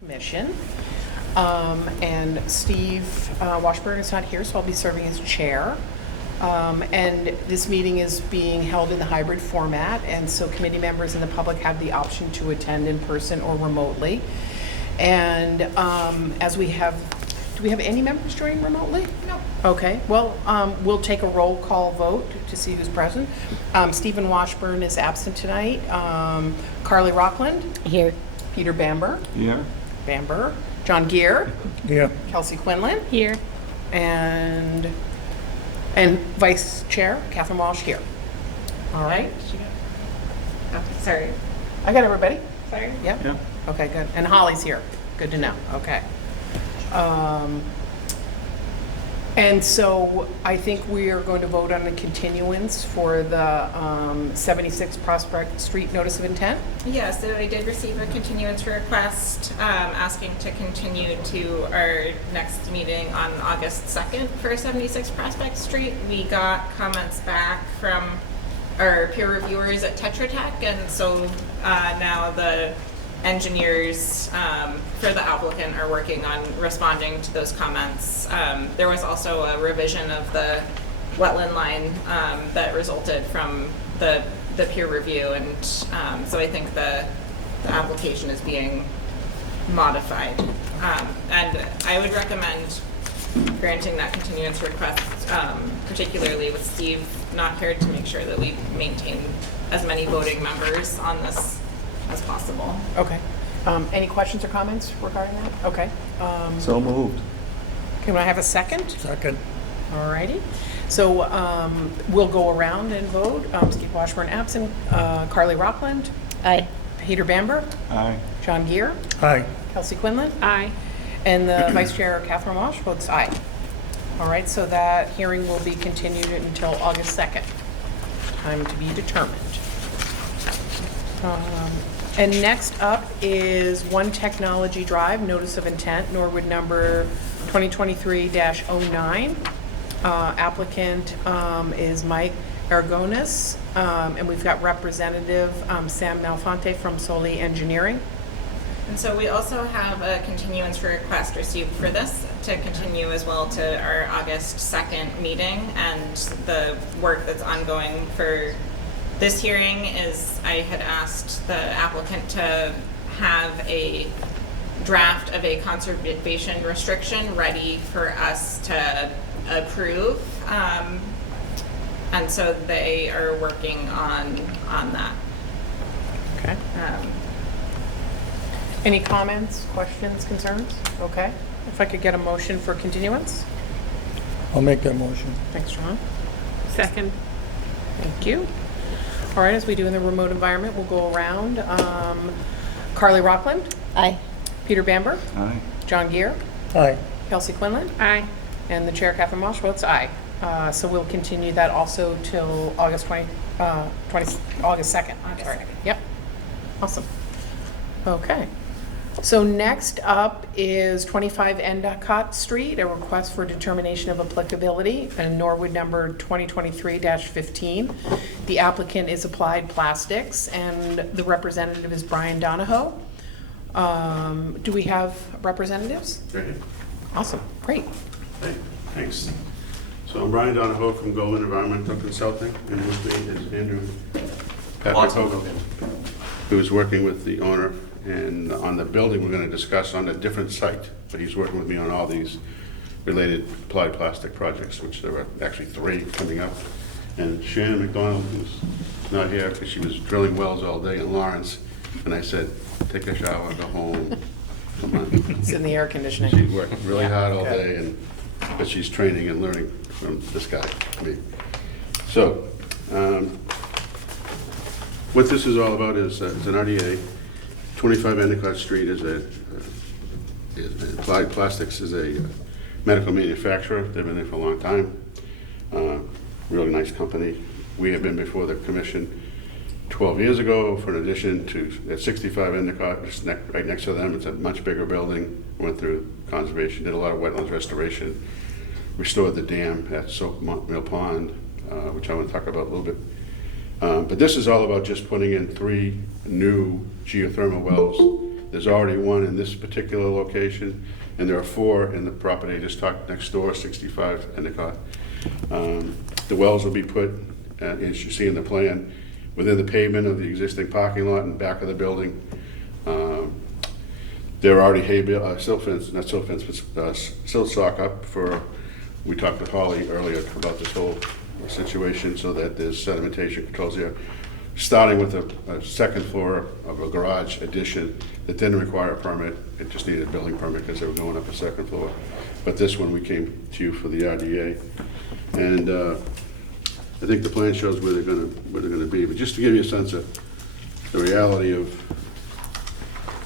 Commission. And Steve Washburn is not here, so I'll be serving as chair. And this meeting is being held in the hybrid format, and so committee members and the public have the option to attend in person or remotely. And as we have, do we have any members joining remotely? No. Okay, well, we'll take a roll call vote to see who's present. Stephen Washburn is absent tonight. Carly Rockland? Here. Peter Bamber? Yeah. Bamber. John Gear? Yeah. Kelsey Quinlan? Here. And Vice Chair Catherine Walsh here. All right. Oh, sorry. I got everybody? Sorry. Yep. Yeah. Okay, good. And Holly's here. Good to know. Okay. And so I think we are going to vote on the continuance for the 76 Prospect Street Notice of Intent. Yeah, so I did receive a continuance request asking to continue to our next meeting on August 2nd for 76 Prospect Street. We got comments back from our peer reviewers at Tetra Tech, and so now the engineers for the applicant are working on responding to those comments. There was also a revision of the wetland line that resulted from the peer review, and so I think the application is being modified. And I would recommend granting that continuance request, particularly with Steve not here, to make sure that we maintain as many voting members on this as possible. Okay. Any questions or comments regarding that? Okay. So moved. Can I have a second? Second. All righty. So we'll go around and vote. Steve Washburn absent. Carly Rockland. Aye. Peter Bamber. Aye. John Gear. Aye. Kelsey Quinlan. Aye. And the Vice Chair, Catherine Walsh, votes aye. All right, so that hearing will be continued until August 2nd. Time to be determined. And next up is One Technology Drive, Notice of Intent, Norwood number 2023-09. Applicant is Mike Aragonis, and we've got Representative Sam Malfonte from Soli Engineering. And so we also have a continuance request received for this to continue as well to our August 2nd meeting, and the work that's ongoing for this hearing is I had asked the applicant to have a draft of a conservation restriction ready for us to approve, and so they are working on that. Okay. Any comments, questions, concerns? Okay. If I could get a motion for continuance? I'll make that motion. Thanks, John. Second. Thank you. All right, as we do in the remote environment, we'll go around. Carly Rockland, Aye. Peter Bamber, Aye. John Gear, Aye. Kelsey Quinlan, Aye. and the Chair, Catherine Walsh, votes aye. So we'll continue that also till August 2nd. August Sorry. 2nd. Yep. Awesome. Okay. So next up is 25 Endicott Street, a request for determination of applicability, and Norwood number 2023-15. The applicant is Applied Plastics, and the representative is Brian Donahoe. Do we have representatives? Right here. Awesome, great. Hey, thanks. So I'm Brian Donahoe from Goldman Environmental Consulting, and with me is Andrew Patrick Hogan, who's working with the owner and on the building we're going to discuss on a different site, but he's working with me on all these related applied plastic projects, which there are actually 3 coming up. And Shannon McDonald, who's not here because she was drilling wells all day in Lawrence, and I said, take a shower, go home, come on. It's in the air conditioning. She worked really hard all Okay. day, but she's training and learning from this guy, me. So, what this is all about is it's an RDA. 25 Endicott Street is Applied Plastics is a medical manufacturer. They've been there for a long time. Really nice company. We have been before the commission 12 years ago for an addition to, at 65 Endicott, just right next to them. It's a much bigger building. Went through conservation, did a lot of wetlands restoration, restored the dam at Soap Mill Pond, which I want to talk about a little bit. But this is all about just putting in 3 new geothermal wells. There's already one in this particular location, and there are 4 in the property I just talked next door, 65 Endicott. The wells will be put, as you see in the plan, within the pavement of the existing parking lot and back of the building. They're already silt fence, not silt fence, but silt sock up for, we talked with Holly earlier about this whole situation so that there's sedimentation controls there. Starting with a second floor of a garage addition that didn't require a permit, it just needed a building permit because they were going up a second floor. But this one, we came to you for the RDA. And I think the plan shows where they're gonna be. But just to give you a sense of the reality of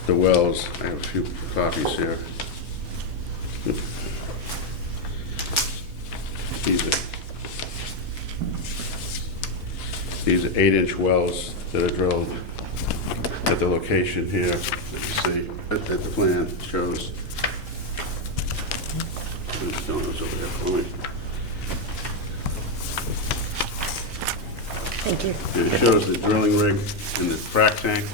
the wells, I have a few copies here. These are 8-inch wells that are drilled at the location here that you see at the plan shows. There's donuts over there for me. Thank you. It shows the drilling rig and the frac tank,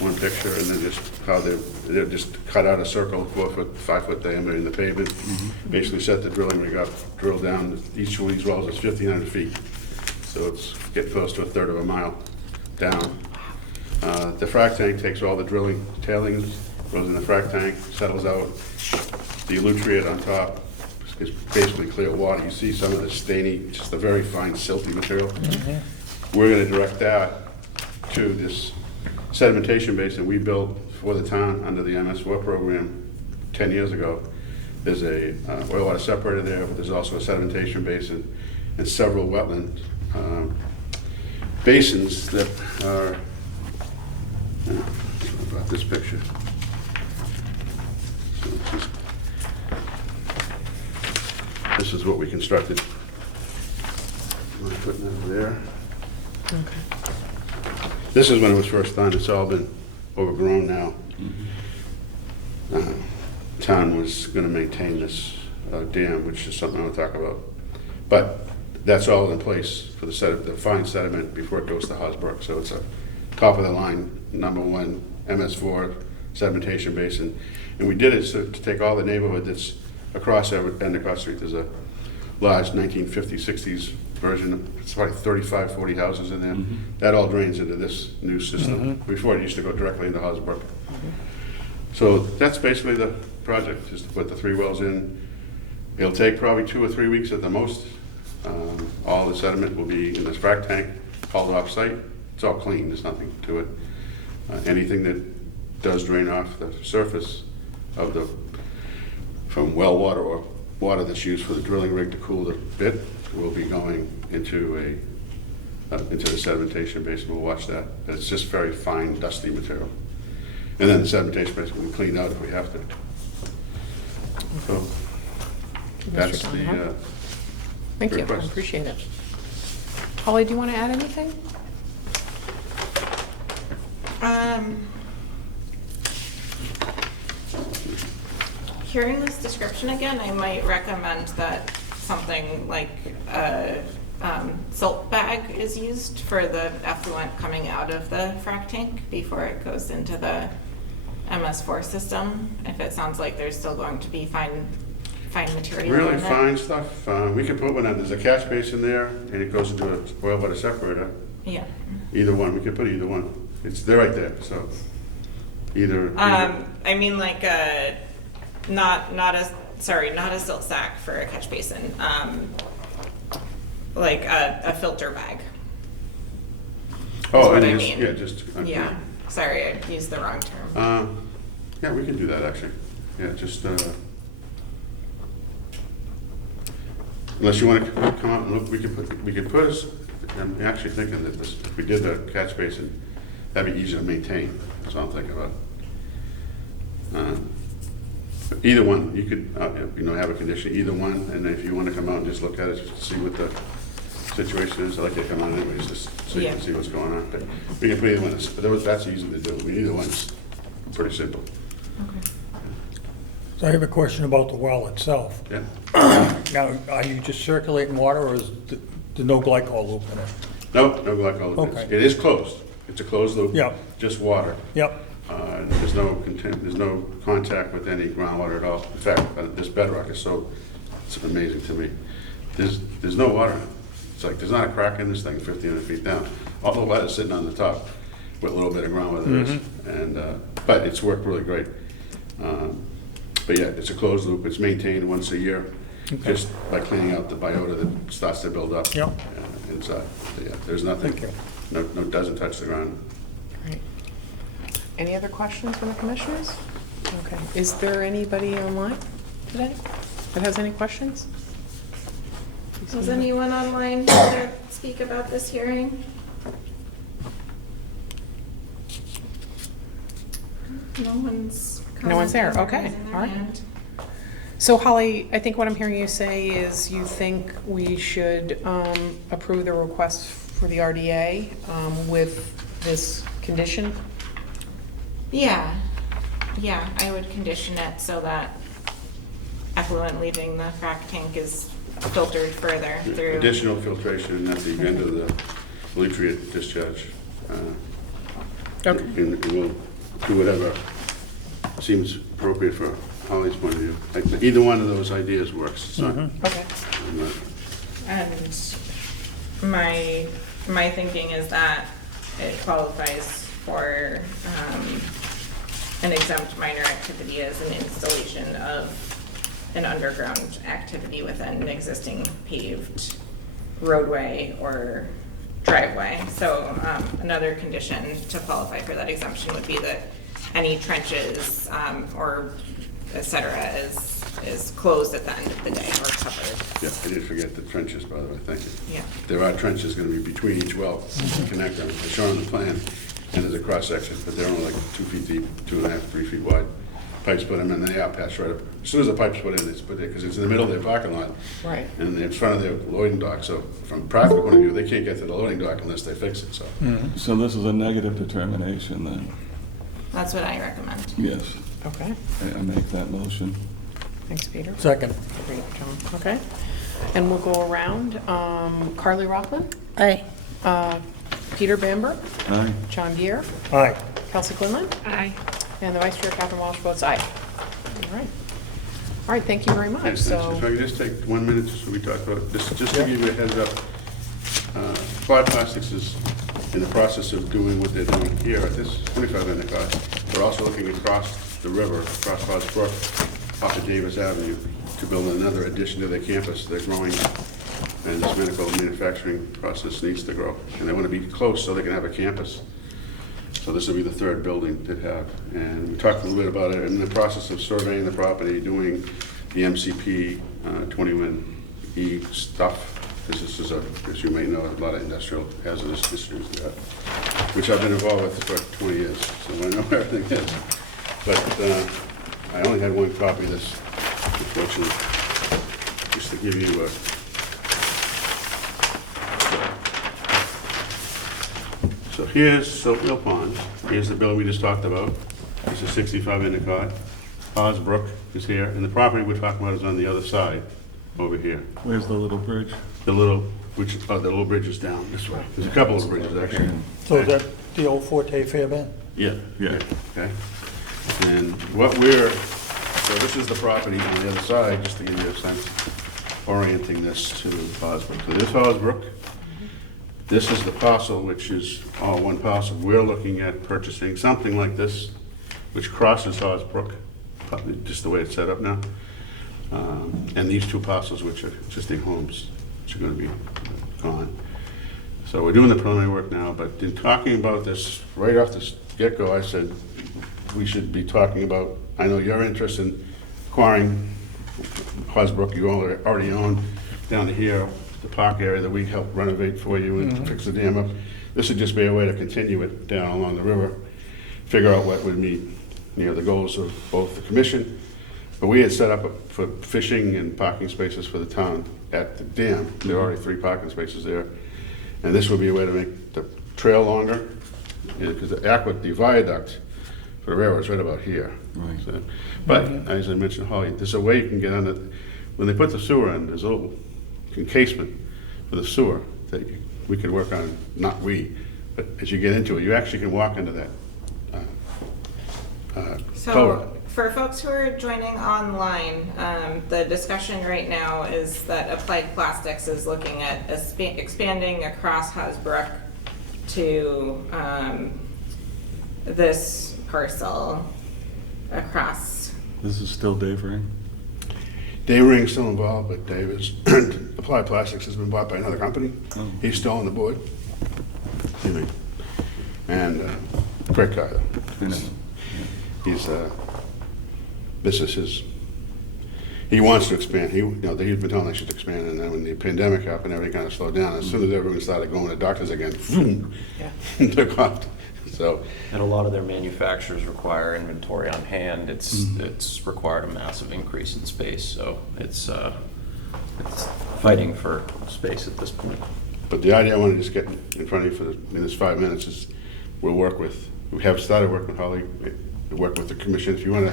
one picture, and then just how they just cut out a circle, 4-foot, 5-foot diameter in the pavement. Basically set the drilling rig up, drill down. Each of these wells is 1,500 feet. So it's getting close to a third of a mile down. The frac tank takes all the drilling tailings, goes in the frac tank, settles out. The elutriate on top is basically clear water. You see some of the staining, just a very fine silty material. We're gonna direct that to this sedimentation basin we built for the town under the MS4 program 10 years ago. There's a oil water separator there, but there's also a sedimentation basin and several wetland basins that are, about this picture. So this is what we constructed. I'm putting that over there. Okay. This is when it was first done. It's all been overgrown now. Town was going to maintain this dam, which is something I'll talk about. But that's all in place for the fine sediment before it goes to Hosbrook. So it's a top of the line, #1 MS4 sedimentation basin. And we did it so to take all the neighborhood that's across Endicott Street. There's a large 1950s, 60s version. It's like 35, 40 houses in there. That all drains into this new system. Before it used to go directly into Hosbrook. So that's basically the project, is to put the 3 wells in. It'll take probably 2 or 3 weeks at the most. All the sediment will be in this frac tank, hauled off site. It's all clean, there's nothing to it. Anything that does drain off the surface of from well water or water that's used for the drilling rig to cool the bit will be going into the sedimentation basin. We'll watch that. It's just very fine, dusty material. And then the sedimentation basin will be cleaned out if we have to. So that's the Thank you, I request. appreciate it. Holly, do you want to add anything? Hearing this description again, I might recommend that something like a silt bag is used for the effluent coming out of the frac tank before it goes into the MS4 system. If it sounds like there's still going to be fine material in Really it. fine stuff. We can put one in. There's a catch basin there, and it goes into a oil water separator. Yeah. Either one. We could put either one. They're right there. So either. I mean like not a silt sack for a catch basin. Like a filter bag. oh, what and I just, mean. yeah, just. Okay. Yeah. Sorry, I used the wrong term. Yeah, we can do that actually. Yeah, just. Unless you want to come out and look, we could put us. I'm actually thinking that if we did the catch basin, that'd be easier to maintain. That's what I'm thinking about. Either one, you could, have a condition, either one, and if you want to come out and just look at it, just see situation is, I'd like to come on anyways, just so you Yeah. can see what's going on. But we can put either one, but that's easy to do. We either one's pretty simple. So I have a question about the well itself. Yeah. Now, are you just circulating water, or is there no glycol loop in it? No glycol. Okay. It is closed. It's a closed loop. Yeah. Just water. Yep, There's no contact with any groundwater at all. In fact, this bedrock is it's amazing to me. There's no water in it. It's like, there's not a crack in this thing 1,500 feet down. All the water's sitting on the top with a little bit of groundwater there is. And, but it's worked really great. But yeah, it's a closed loop. It's maintained once a year, just by cleaning out the biota that starts to build up Yep. inside. But yeah, there's nothing, Thank no, doesn't touch the ground. Great. Any other questions from the commissioners? Okay. Is there anybody online today that has any questions? Was anyone online to speak about this hearing? No one's. No one's there. commenting or Okay. raising their All right. hand. So Holly, I think what I'm hearing you say is you think we should approve the request for the RDA with this condition? Yeah, I would condition it so that effluent leaving the frac tank is filtered further through. Additional filtration at the end of the nutrient discharge. Okay. And we'll do whatever seems appropriate for Holly's point of view. Either one of those ideas works. It's not, Okay. I'm not- And my thinking is that it qualifies for an exempt minor activity as an installation of an underground activity within an existing paved roadway or driveway. So another condition to qualify for that exemption would be that any trenches or et cetera is closed at the end of the day or covered. Yeah, I did forget the trenches, by the way, thank you. Yeah. There are trenches gonna be between each well, connect them, they're shown on the plan, and there's a cross-section, but they're only like 2 feet deep, 2.5, 3 feet wide. Pipes put them in, they are passed right up. As soon as the pipes put in, it's put there, because it's in the middle of their parking lot. Right. And in front of their loading dock, so from a practical point of view, they can't get to the loading dock unless they fix it, so. So this is a negative determination then? That's what I recommend. Yes, Okay. I make that motion. Thanks, Peter. second. Great, John. Okay. And we'll go around. Carly Rockland? Aye. Peter Bamber? Aye. John Deere? Aye. Kelsey Quinlan? Aye. And the Vice Chair, Catherine Walsh, votes aye. All right. All right, thank you very much. Thanks, So, If I could just take 1 minute, just so we talk about this, just to give you a heads up. Applied Plastics is in the process of doing what they're doing here at this 25 Endicott. They're also looking across the river, across Hodge Brook, off of Davis Avenue, to build another addition to their campus. They're growing, and this medical manufacturing process needs to grow. And they want to be close so they can have a campus. So this will be the third building to have. And we talked a little bit about it, in the process of surveying the property, doing the MCP 21E stuff, because this is, as you may know, a lot of industrial hazardous districts, which I've been involved with for 20 years, so I know where everything is. But I only had one copy of this, unfortunately, just to give you a... So here's Silk Mill Pond. Here's the building we just talked about. This is 65 Endicott. Hodge Brook is here, and the property we're talking about is on the other side, over here. Where's the little bridge? The little bridge is down this way. There's a couple of bridges, actually. So is that the old Forte Fairbairn? Yeah. Yeah. Okay. And so this is the property on the other side, just to give you a sense, orienting this to Osbrook. So this is Osbrook. This is the parcel, which is all one parcel. We're looking at purchasing something like this, which crosses Osbrook, just the way it's set up now. And these two parcels, which are existing homes, which are going to be gone. So we're doing the preliminary work now, but in talking about this, right off the get-go, I said we should be talking about, I know you're interested in acquiring Hosbrook, you already own down to here, the park area that we helped renovate for you and fix the dam up. This would just be a way to continue it down along the river, figure out what would meet, the goals of both the commission. But we had set up for fishing and parking spaces for the town at the dam. There are already 3 parking spaces there. And this would be a way to make the trail longer, because the viaduct for the railroad is right about here. Right. So, but, as I mentioned, Holly, there's a way you can get under, when they put the sewer in, there's a little encasement for the sewer that we could work on, not we, but as you get into it, you actually can walk into that So culvert. for folks who are joining online, the discussion right now is that Applied Plastics is looking at expanding across Hasbrook to this parcel across. This is still Dave Ring? Dave Ring's still involved, but Dave is, Applied Plastics has been bought by another company. Oh. He's still on the board. And Craig Carter. I know. He's, this is his, he wants to expand. He's been telling us he should expand, and then when the pandemic happened, everything kind of slowed down. As soon as everyone started going to doctors again, boom, Yeah. took off. So, And a lot of their manufacturers require inventory on hand. It's required a massive increase in space, so it's fighting for space at this point. but the idea I want to just get in front of you in this 5 minutes is we have started working with Holly, work with the commission. If you want to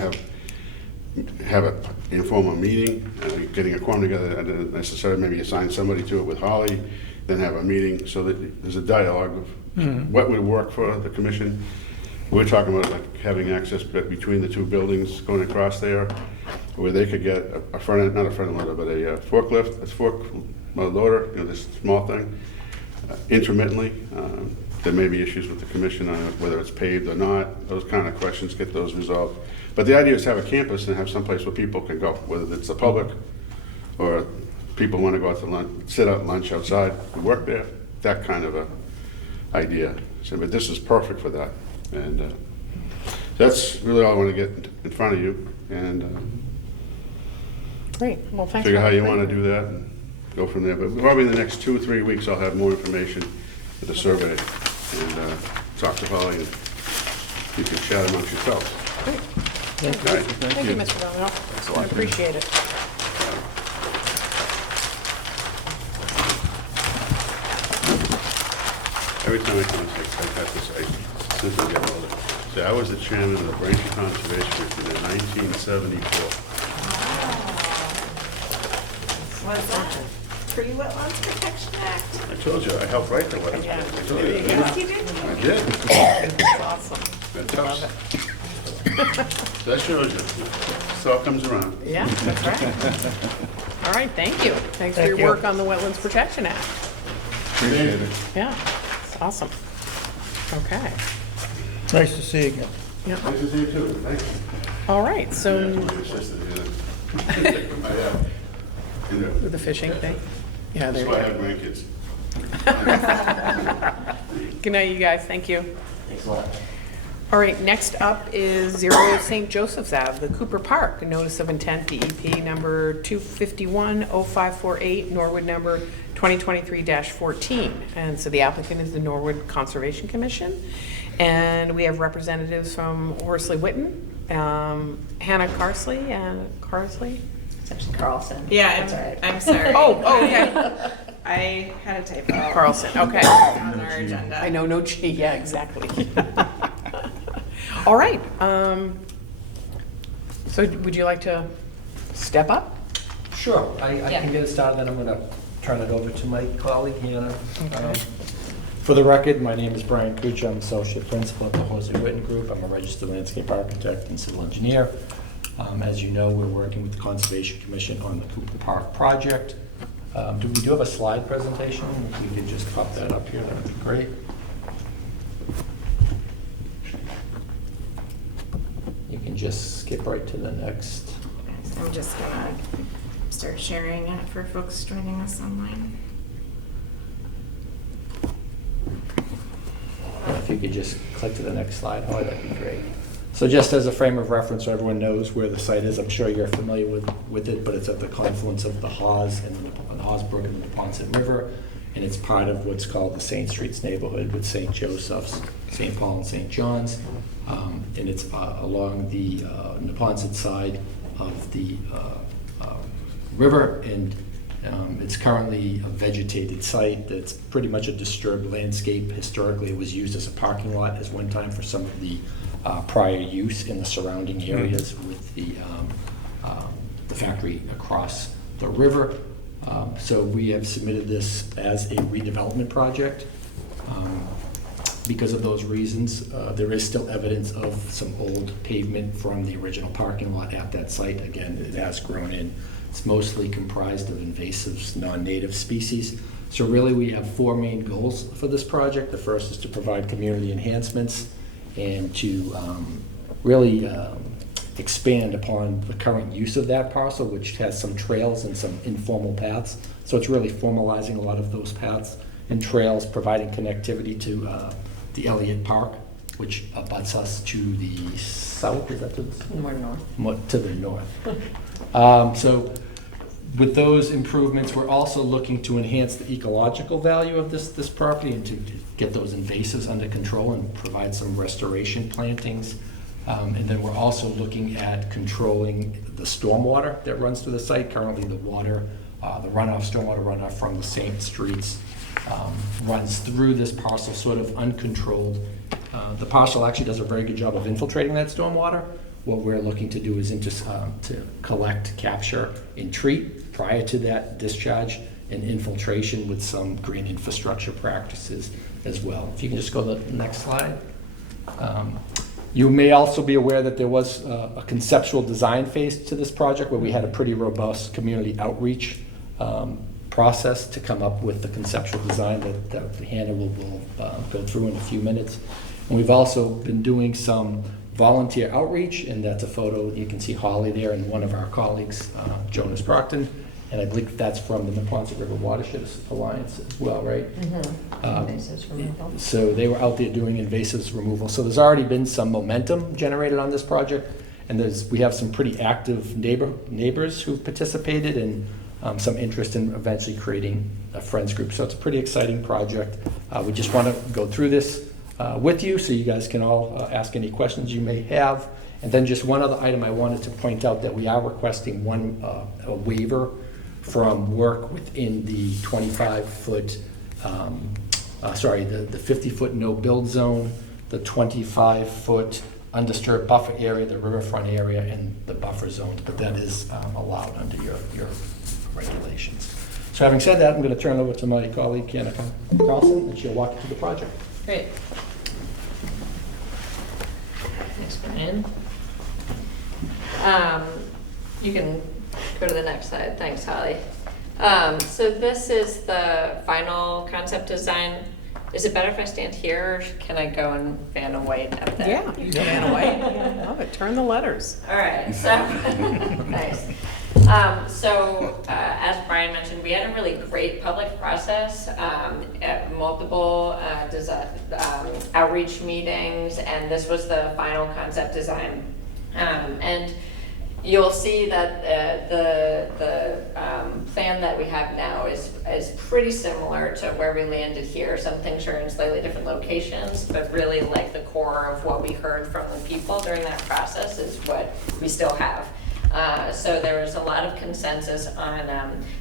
have an informal meeting, getting a quorum together, and necessarily maybe assign somebody to it with Holly, then have a meeting so that there's a dialogue of what would work for the commission. We're talking about like having access between the 2 buildings going across there, where they could get a front end, not a front end loader, but a forklift, a fork loader, this small thing, intermittently. There may be issues with the commission on whether it's paved or not. Those kind of questions, get those resolved. But the idea is to have a campus and have someplace where people can go, whether it's the public or people want to go out to lunch, sit out lunch outside, work there, that kind of a idea. So, but this is perfect for that. And that's really all I want to get in front of you, and Great, well, thanks. figure for how you that. want to do that and go from there. But probably in the next 2 or 3 weeks, I'll have more information with the survey and talk to Holly, and you can chat amongst yourselves. Great. All right. Thank you, Mr. Domino. I appreciate it. Every time I come, I have to say, since I get older, say, I was the chairman of the Braintree Conservation Commission in 1974. Was that pre-Wetlands Protection Act? I told you, I helped write the wetlands. Yeah. I told you. Yes, you did. I did. That's awesome. That Love tells- it. That shows you. It all comes around. Yeah, that's right. All right, thank you. Thanks for Thank your you. work on the Wetlands Protection Act. Appreciate it. Yeah, it's awesome. Okay. Nice to see you again. Yep. Nice to see you too. Thank you. All right, so My sister, yeah. I have. You know, with the fishing thing? Yeah, that's there why I you have grandkids. go. Good night, you guys. Thank you. All right, next up is 0 St. Joseph's Ave, the Cooper Park, a notice of intent, DEP number 2510548, Norwood number 2023-14. And so the applicant is the Norwood Conservation Commission. And we have representatives from Horsley Witten, Hannah Carsley, and Carsley? It's actually Carlson. Yeah, That's all right. I'm sorry. Oh, okay. I had a typo. Carlson, okay. On our agenda. I know, no G, yeah, exactly. All right, so would you like to step up? Sure, I Yeah. can get it started, then I'm going to turn it over to my colleague, Hannah. For the record, my name is Brian Kuchar. I'm Associate Principal at the Horsley Witten Group. I'm a registered landscape architect and civil engineer. As you know, we're working with the Conservation Commission on the Cooper Park project. We do have a slide presentation. If we could just pop that up here, that would be great. You can just skip right to the next. I'm just gonna start sharing it for folks joining us online. And if you could just click to the next slide, oh, that'd be great. So just as a frame of reference, so everyone knows where the site is, I'm sure you're familiar with it, but it's at the confluence of the Haws and the Hawsbrook and the Neponset River, and it's part of what's called the St. Streets neighborhood with St. Joseph's, St. Paul, and St. John's. And it's along the Neponset side of the river, and It's currently a vegetated site that's pretty much a disturbed landscape. Historically, it was used as a parking lot at one time for some of the prior use in the surrounding areas with the factory across the river. So we have submitted this as a redevelopment project. Because of those reasons, there is still evidence of some old pavement from the original parking lot at that site. Again, it has grown in. It's mostly comprised of invasive, non-native species. So really, we have four main goals for this project. The first is to provide community enhancements and to really expand upon the current use of that parcel, which has some trails and some informal paths. So it's really formalizing a lot of those paths and trails, providing connectivity to the Elliott Park, which abuts us to the south. Is that to the More north. more to the north? So with those improvements, we're also looking to enhance the ecological value of this property and to get those invasives under control and provide some restoration plantings. And then we're also looking at controlling the stormwater that runs through the site. Currently, the water, the runoff, stormwater runoff from the St. Streets runs through this parcel sort of uncontrolled. The parcel actually does a very good job of infiltrating that stormwater. What we're looking to do is to collect, capture, and treat prior to that discharge and infiltration with some green infrastructure practices as well. If you can just go to the next slide. You may also be aware that there was a conceptual design phase to this project where we had a pretty robust community outreach process to come up with the conceptual design that Hannah will go through in a few minutes. And we've also been doing some volunteer outreach, and that's a photo. You can see Holly there and one of our colleagues, Jonas Brockton, and I believe that's from the Neponset River Watershed Alliance as well, right? Invasives removal. So they were out there doing invasives removal. So there's already been some momentum generated on this project, and we have some pretty active neighbors who've participated and some interest in eventually creating a friends group. So it's a pretty exciting project. We just want to go through this with you so you guys can all ask any questions you may have. And then just one other item I wanted to point out, that we are requesting a waiver from work within the 25-foot, the 50-foot no-build zone, the 25-foot undisturbed buffer area, the riverfront area, and the buffer zone, but that is allowed under your regulations. So having said that, I'm going to turn it over to my colleague, Kanika Carlson, and she'll walk you through the project. Great. Thanks, Brian. You can go to the next slide. Thanks, Holly. So this is the final concept design. Is it better if I stand here, or can I go and Vanna White up there? Yeah, you can run away. I love it. Turn the letters. All right, so, nice. As Brian mentioned, we had a really great public process, at multiple outreach meetings, and this was the final concept design. And you'll see that the plan that we have now is pretty similar to where we landed here. Some things are in slightly different locations, but really like the core of what we heard from the people during that process is what we still have. So there was a lot of consensus on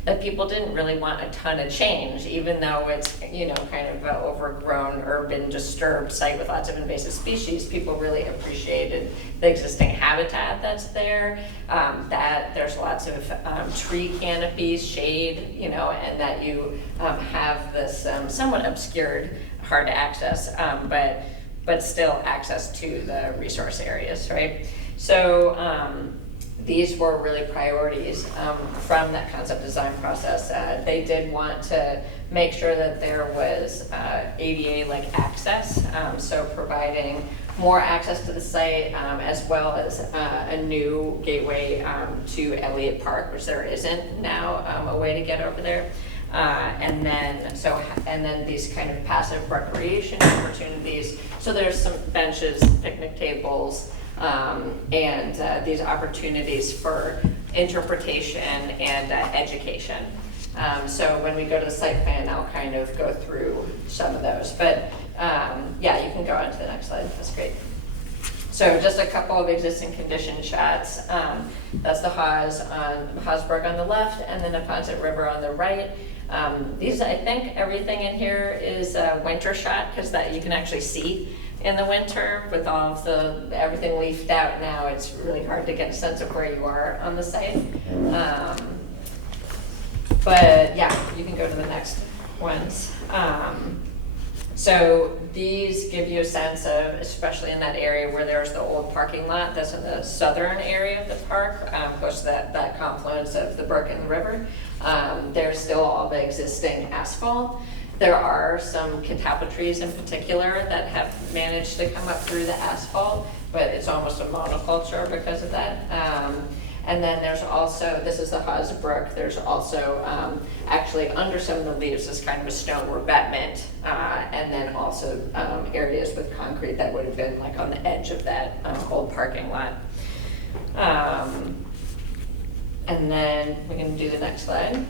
that people didn't really want a ton of change, even though it's, kind of an overgrown, urban, disturbed site with lots of invasive species. People really appreciated the existing habitat that's there, that there's lots of tree canopies, shade, and that you have this somewhat obscured, hard to access, but still access to the resource areas, right? So, these were really priorities from that concept design process. They did want to make sure that there was ADA-like access, so providing more access to the site, as well as a new gateway to Elliott Park, which there isn't now a way to get over there. And then these kind of passive recreation opportunities. So there's some benches, picnic tables, and these opportunities for interpretation and education. So when we go to the site plan, I'll kind of go through some of those. But yeah, you can go on to the next slide. That's great. So just a couple of existing condition shots. That's the Haasberg on the left, and the Neponset River on the right. These, I think, everything in here is a winter shot, because that you can actually see in the winter with all of everything leafed out now. It's really hard to get a sense of where you are on the site. But yeah, you can go to the next ones. So these give you a sense of, especially in that area where there's the old parking lot that's in the southern area of the park, close to that confluence of the brook and the river. There's still all the existing asphalt. There are some catalpa trees in particular that have managed to come up through the asphalt, but it's almost a monoculture because of that. And then there's also, this is the Haasbrook, there's also actually under some of the leaves is kind of a stone revetment, and then also areas with concrete that would have been like on the edge of that old parking lot. And then we can do the next slide.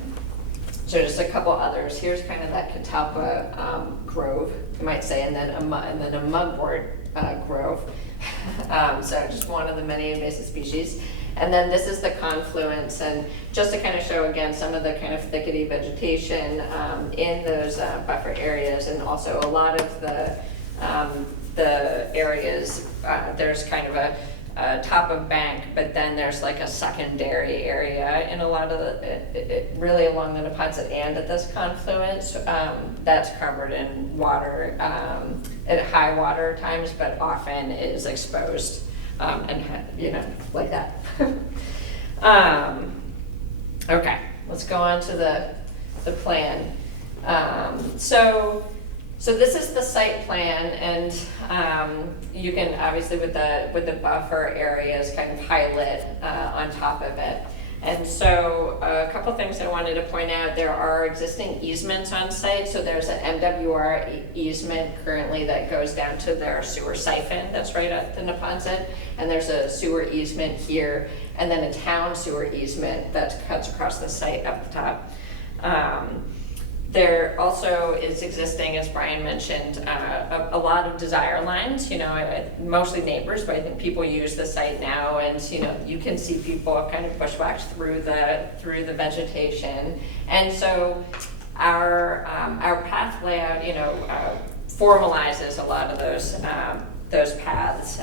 So just a couple others. Here's kind of that catalpa grove, you might say, and then a mugwort grove. So just one of the many invasive species. And then this is the confluence, and just to kind of show again some of the kind of thickety vegetation in those buffer areas, and also a lot of the areas, there's kind of a top of bank, but then there's like a secondary area in a lot of really along the Neponset and at this confluence that's covered in water at high water times, but often is exposed. And like that. Okay, let's go on to the plan. So this is the site plan, and you can obviously with the buffer areas kind of highlight on top of it. And so a couple things I wanted to point out. There are existing easements on site. So there's an MWR easement currently that goes down to their sewer siphon that's right at the Neponset. And there's a sewer easement here, and then a town sewer easement that cuts across the site up the top. There also is existing, as Brian mentioned, a lot of desire lines, mostly neighbors, but I think people use the site now, and you can see people kind of bushwhacked through the vegetation. And so our path layout, formalizes a lot of those paths.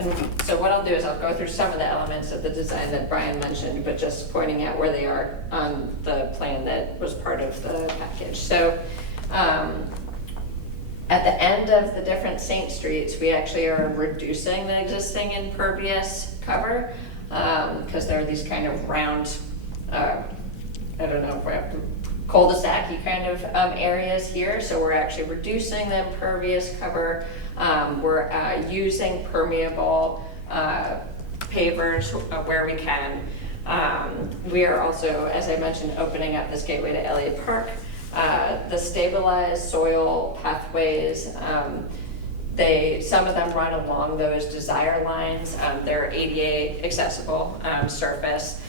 And so what I'll do is I'll go through some of the elements of the design that Brian mentioned, but just pointing out where they are on the plan that was part of the package. So at the end of the different Saint Streets, we actually are reducing the existing impervious cover because there are these kind of round, cul-de-sac-y kind of areas here. So we're actually reducing the impervious cover. We're using permeable pavers where we can. We are also, as I mentioned, opening up this gateway to Elliott Park. The stabilized soil pathways, some of them run along those desire lines. They're ADA accessible surface.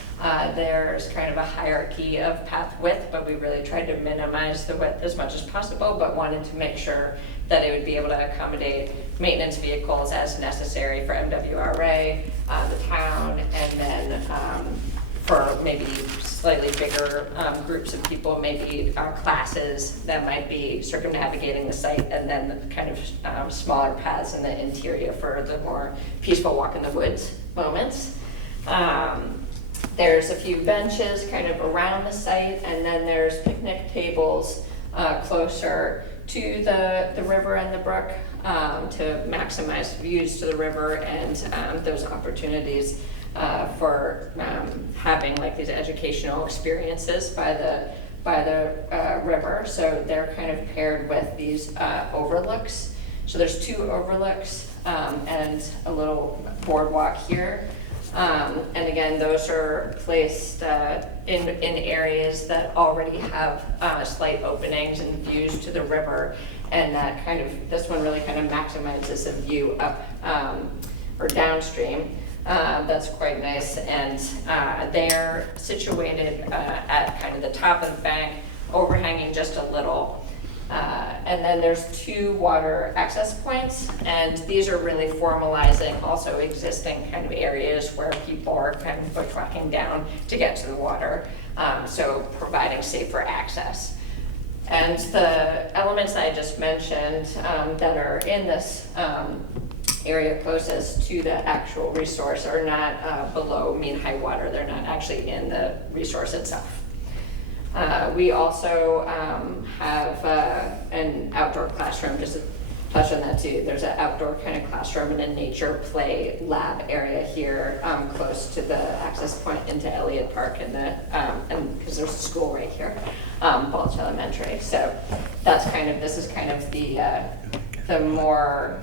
There's kind of a hierarchy of path width, but we really tried to minimize the width as much as possible, but wanted to make sure that it would be able to accommodate maintenance vehicles as necessary for MWRA, the town, and then for maybe slightly bigger groups of people, maybe classes that might be circumnavigating the site, and then the kind of smaller paths in the interior for the more peaceful walk in the woods moments. There's a few benches kind of around the site, and then there's picnic tables closer to the river and the brook to maximize views to the river and those opportunities for having like these educational experiences by the river. So they're kind of paired with these overlooks. So there's two overlooks and a little boardwalk here. And again, those are placed in areas that already have slight openings and views to the river, and that this one really kind of maximizes a view up or downstream. That's quite nice, and they're situated at kind of the top of the bank, overhanging just a little. And then there's 2 water access points, and these are really formalizing also existing kind of areas where people are kind of bushwhacking down to get to the water, so providing safer access. And the elements that I just mentioned that are in this area closest to the actual resource are not below mean high water. They're not actually in the resource itself. We also have an outdoor classroom, just to touch on that too. There's an outdoor kind of classroom and a nature play lab area here close to the access point into Elliott Park and because there's a school right here, Balch Elementary. So that's kind of, this is kind of the more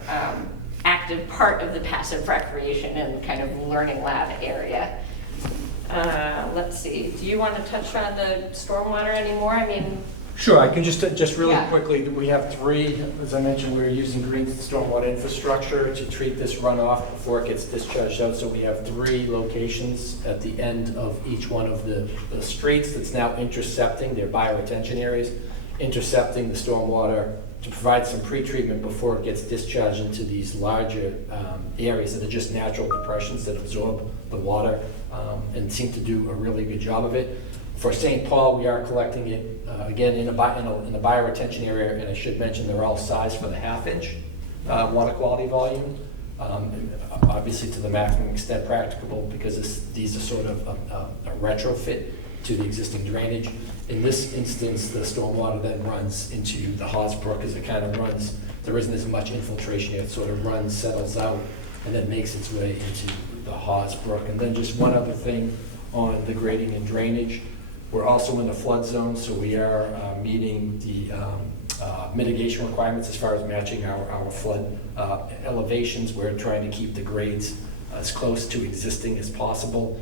active part of the passive recreation and kind of learning lab area. Let's see, do you want to touch on the stormwater anymore? I mean, Sure, I can just really Yeah. quickly, we have 3, as I mentioned, we're using green stormwater infrastructure to treat this runoff before it gets discharged out. So we have 3 locations at the end of each one of the streets that's now intercepting, their bioretention areas, intercepting the stormwater to provide some pre-treatment before it gets discharged into these larger areas that are just natural depressions that absorb the water and seem to do a really good job of it. For St. Paul, we are collecting it, again, in the bioretention area, and I should mention they're all sized for the half-inch water quality volume, obviously to the maximum extent practicable, because these are sort of a retrofit to the existing drainage. In this instance, the stormwater then runs into the Haas Brook as it kind of runs. There isn't as much infiltration yet. It sort of runs, settles out, and then makes its way into the Haas Brook. And then just one other thing on the grading and drainage. We're also in the flood zone, so we are meeting the mitigation requirements as far as matching our flood elevations. We're trying to keep the grades as close to existing as possible.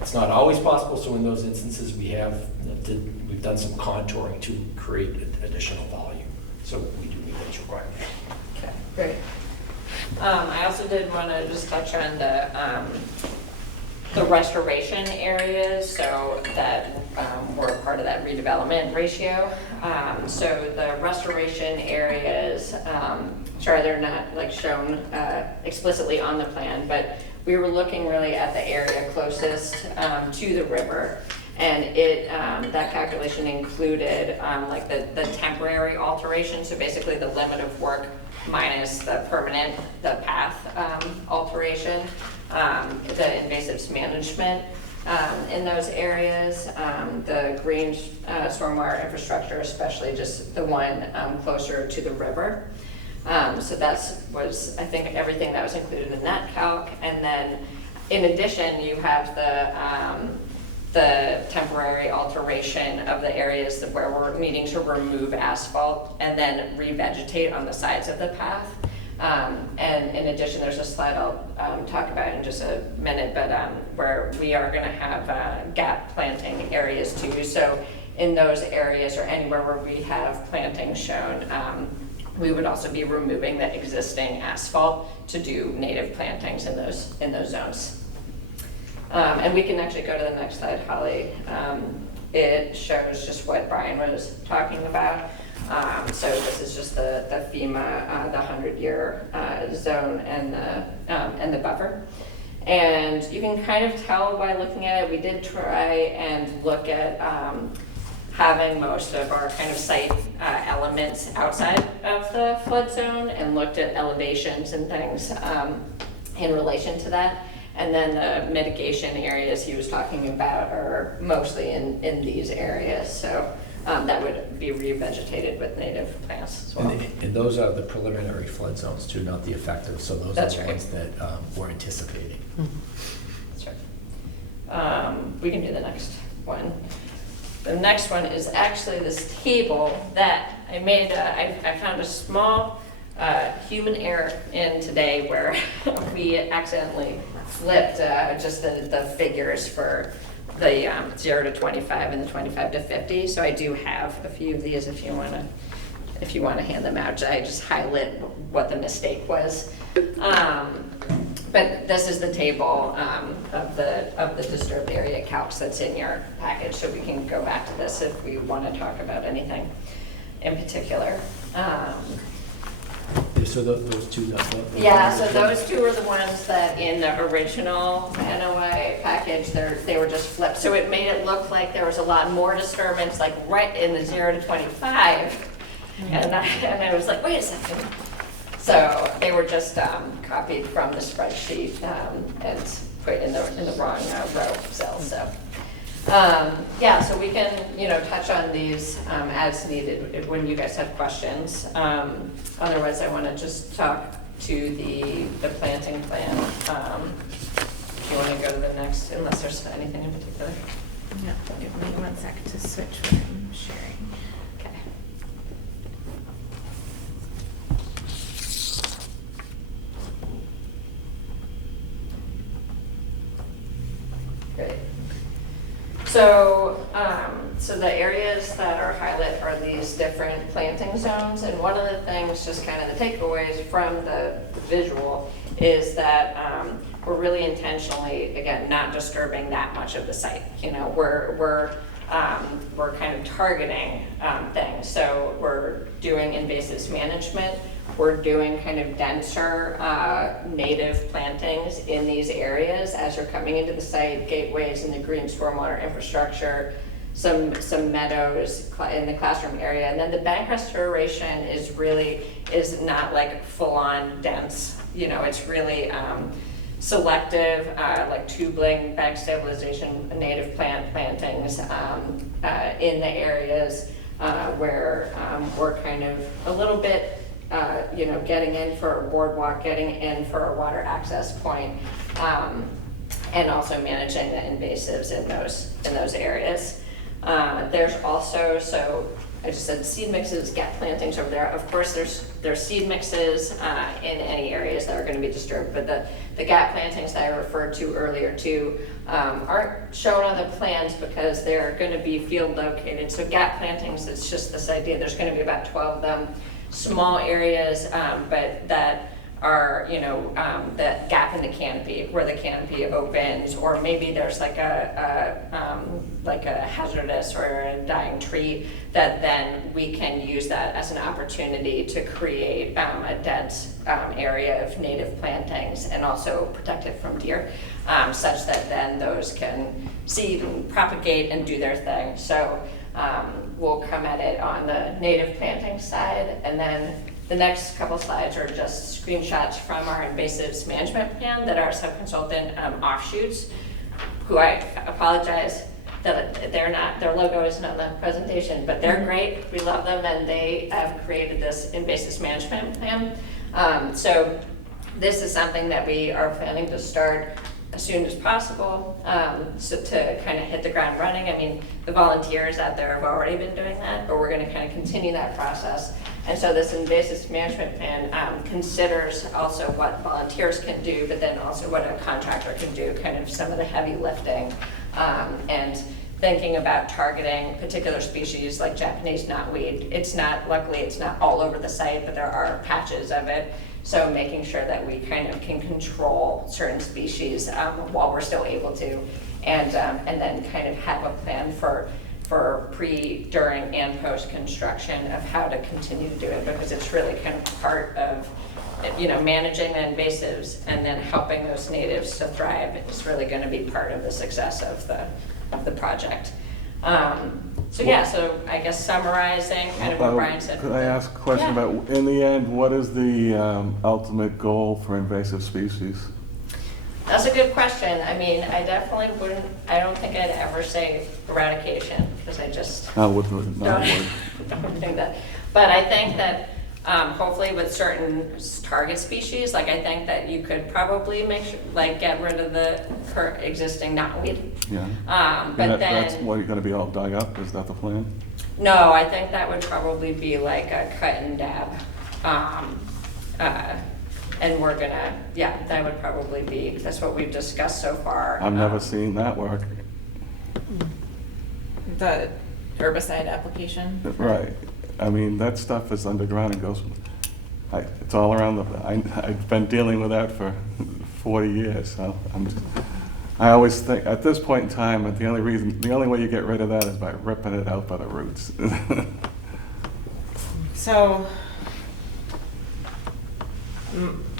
It's not always possible, so in those instances we've done some contouring to create additional volume. So we do meet those requirements. okay, great. I also did want to just touch on the restoration areas, so that were part of that redevelopment ratio. So the restoration areas, sorry, they're not like shown explicitly on the plan, but we were looking really at the area closest to the river. And that calculation included like the temporary alteration, so basically the limit of work minus the permanent, the path alteration, the invasives management in those areas, the green stormwater infrastructure, especially just the one closer to the river. So was, I think, everything that was included in that calc. And then in addition, you have the temporary alteration of the areas where we're needing to remove asphalt and then revegetate on the sides of the path. And in addition, there's a slide I'll talk about in just a minute, but where we are going to have gap planting areas too. So in those areas or anywhere where we have planting shown, we would also be removing the existing asphalt to do native plantings in those zones. And we can actually go to the next slide, Holly. It shows just what Brian was talking about. So this is just the FEMA, the 100-year zone and the buffer. And you can kind of tell by looking at it, we did try and look at having most of our kind of site elements outside of the flood zone and looked at elevations and things in relation to that. And then the mitigation areas he was talking about are mostly in these areas. So that would be revegetated with native plants as well. And those are the preliminary flood zones too, not the effective. So those That's are the right. ones that we're anticipating. That's right. We can do the next one. The next one is actually this table that I made. I found a small human error in today where we accidentally flipped just the figures for the 0 to 25 and the 25 to 50. So I do have a few of these if you want to hand them out. I just highlight what the mistake was. But this is the table of the disturbed area calcs that's in your package, so we can go back to this if we want to talk about anything. in particular. So those two, Yeah, so those two are the ones that in the original NOI package, they were just flipped. So it made it look like there was a lot more disturbance, like right in the 0 to 25. And I was like, wait a second. So they were just copied from the spreadsheet and put in the wrong row cell. So yeah, so we can touch on these as needed when you guys have questions. Otherwise, I want to just talk to the planting plan. If you want to go to the next, unless there's anything in particular. Yeah, give me 1 sec to switch what I'm sharing. Okay. Great. So the areas that are highlighted are these different planting zones, and one of the things, just kind of the takeaways from the visual, is that we're really intentionally, again, not disturbing that much of the site. We're kind of targeting things. So we're doing invasives management. We're doing kind of denser native plantings in these areas as you're coming into the site, gateways in the green stormwater infrastructure, some meadows in the classroom area. And then the bank restoration is not like full-on dense. It's really selective, like tubling, bank stabilization, native plantings in the areas where we're kind of a little bit getting in for a boardwalk, getting in for a water access point, and also managing the invasives in those areas. There's also, so I just said seed mixes, gap plantings over there. Of course, there's seed mixes in any areas that are going to be disturbed, but the gap plantings that I referred to earlier too aren't shown on the plans because they're going to be field located. So gap plantings, it's just this idea. There's going to be about 12 of them. Small areas, but that are, the gap in the canopy where the canopy opens, or maybe there's like a hazardous or a dying tree that then we can use that as an opportunity to create a dense area of native plantings and also protect it from deer, such that then those can seed and propagate and do their thing. So we'll come at it on the native planting side, and then the next couple slides are just screenshots from our invasives management plan that our sub-consultant offshoots, who I apologize that their logo isn't on the presentation, but they're great. We love them, and they have created this invasives management plan. So this is something that we are planning to start as soon as possible, so to kind of hit the ground running. I mean, the volunteers out there have already been doing that, but we're going to kind of continue that process. And so this invasives management plan considers also what volunteers can do, but then also what a contractor can do, kind of some of the heavy lifting, and thinking about targeting particular species like Japanese knotweed. Luckily it's not all over the site, but there are patches of it. So making sure that we kind of can control certain species while we're still able to, and then kind of have a plan for pre, during, and post-construction of how to continue to do it, because it's really kind of part of managing the invasives and then helping those natives to thrive is really going to be part of the success of the project. So yeah, so I guess summarizing kind of what Brian said. Could I ask a question Yeah. about, in the end, what is the ultimate goal for invasive species? That's a good question. I mean, I don't think I'd ever say eradication, because I just Not would. don't think that. But I think that hopefully with certain target species, like I think that you could probably get rid of the current existing knotweed. Yeah. But That's then, what, you're gonna be all dug up, is that the plan? no, I think that would probably be like a cut and dab. And we're gonna, that would probably be, that's what we've discussed so far. I've never seen that work. The herbicide application. Right. I mean, that stuff is underground and goes, it's all around I've been dealing with that for 40 years, so I always think, at this point in time, the only way you get rid of that is by ripping it out by the roots. So,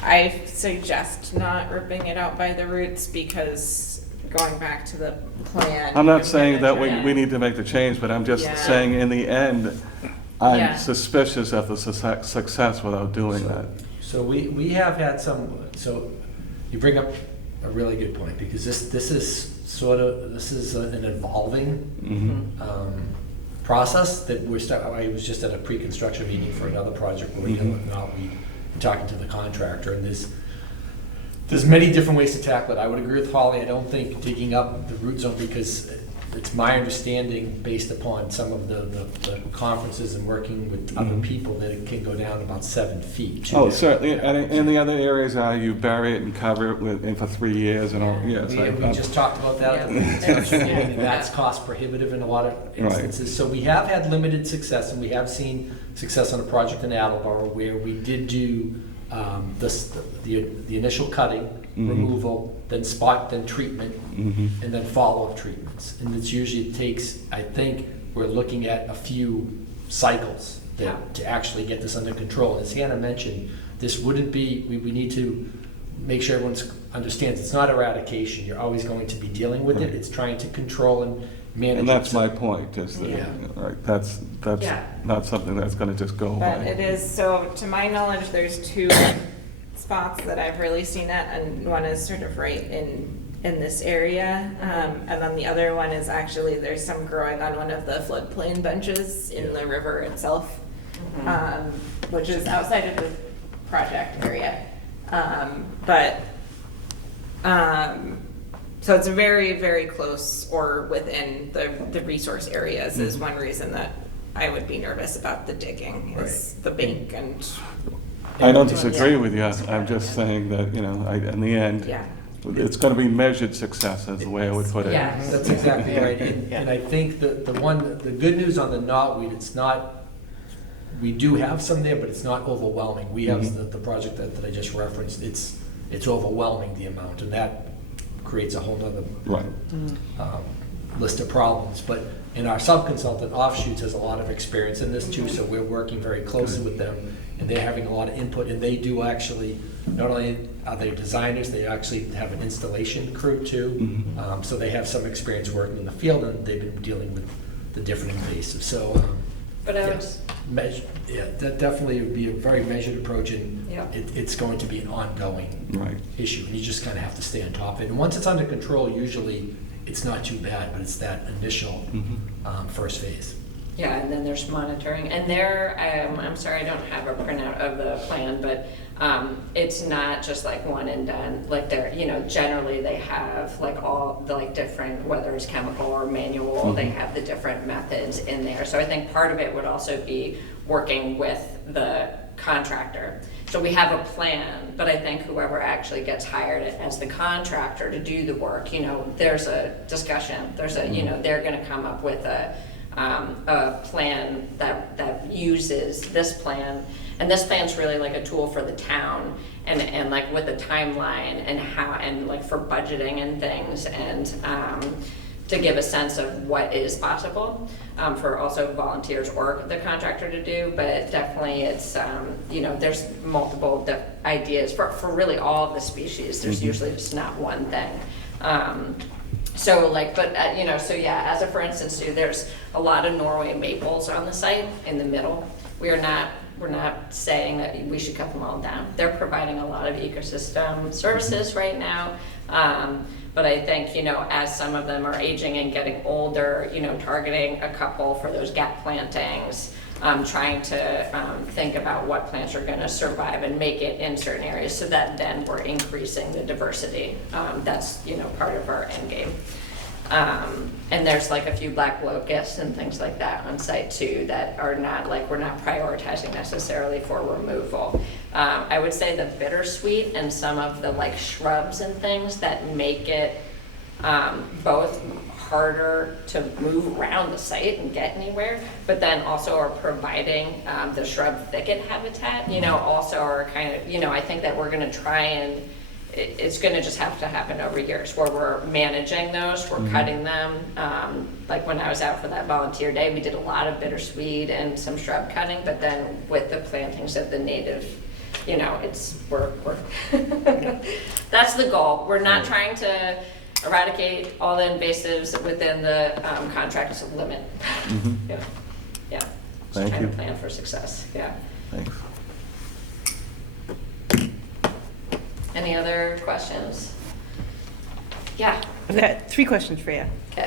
I suggest not ripping it out by the roots because going back to the plan. I'm not you're saying that gonna try- we need to make the change, but I'm just Yeah. saying in the end, I'm Yeah. suspicious of the success without doing that. So we have had some, so you bring up a really good point, because this is sort of, this is an evolving process that I was just at a pre-construction meeting for another project where we're dealing with knotweed, talking to the contractor, and there's many different ways to tackle it. I would agree with Holly, I don't think digging up the root zone, because it's my understanding, based upon some of the conferences and working with other people, that it can go down about 7 feet. Oh, certainly, and in the other areas, you bury it and cover it and for 3 years and all, yes. We just talked about that at the Yeah. construction meeting, and that's cost prohibitive in a lot of instances. So we have had limited success, and we have seen success on a project in Attleboro where we did do the initial cutting, removal, then spot, then treatment, and then follow-up treatments. And it's usually, it takes, I think, we're looking at a few cycles to actually get this under control. As Hannah mentioned, this wouldn't be, we need to make sure everyone understands, it's not eradication. You're always going to be dealing with it. It's trying to control and manage. And that's it. my point, is that, Yeah. right, that's Yeah. not something that's gonna just go But away. it is, so to my knowledge, there's 2 spots that I've really seen it, and one is sort of right in this area. And then the other one is actually, there's some growing on one of the floodplain benches in the river itself, which is outside of the project area. So it's very, very close or within the resource areas is one reason that I would be nervous about the digging, is the bank and, I don't disagree with you, I'm just saying that, in the end, yeah. it's gonna be measured success, is the way I would put it. Yeah. That's exactly right, and I think the good news on the knotweed, it's not, we do have some there, but it's not overwhelming. We have the project that I just referenced, it's overwhelming the amount, and that creates a whole nother Right. list of problems. But in our sub-consultant, Offshoots has a lot of experience in this too, so we're working very closely with them, and they're having a lot of input, and they do actually, not only are they designers, they actually have an installation crew too. So they have some experience working in the field, and they've been dealing with the different invasives, so. But I would, yes, that definitely would be a very measured approach, and Yeah. it's going to be an ongoing Right. issue, and you just kind of have to stay on top of it. And once it's under control, usually it's not too bad, but it's that initial first phase. yeah, and then there's monitoring, and there, I'm sorry, I don't have a printout of the plan, but it's not just like one and done. Like they're, generally they have like all the like different, whether it's chemical or manual, they have the different methods in there. So I think part of it would also be working with the contractor. So we have a plan, but I think whoever actually gets hired as the contractor to do the work, there's a discussion, there's a, they're gonna come up with a plan that uses this plan, and this plan's really like a tool for the town, and like with the timeline and how, and like for budgeting and things, and to give a sense of what is possible for also volunteers or the contractor to do. But definitely it's, there's multiple ideas for really all of the species. There's usually just not one thing. So as a for instance, too, there's a lot of Norway maples on the site in the middle. We're not saying that we should cut them all down. They're providing a lot of ecosystem services right now. But I think, as some of them are aging and getting older, targeting a couple for those gap plantings, trying to think about what plants are gonna survive and make it in certain areas, so that then we're increasing the diversity. That's, part of our end game. And there's like a few black locusts and things like that on site too that are not, like, we're not prioritizing necessarily for removal. I would say the bittersweet and some of the like shrubs and things that make it both harder to move around the site and get anywhere, but then also are providing the shrub thicket habitat, also are kind of, I think that we're gonna try and it's gonna just have to happen over years, where we're managing those, we're cutting them. Like when I was out for that volunteer day, we did a lot of bittersweet and some shrub cutting, but then with the plantings of the native, you know, we're that's the goal. We're not trying to eradicate all the invasives within the contract limit. Yeah, yeah. Just Thank trying you. to plan for success, yeah. Thanks. Any other questions? Yeah. I've got 3 questions for you. Okay.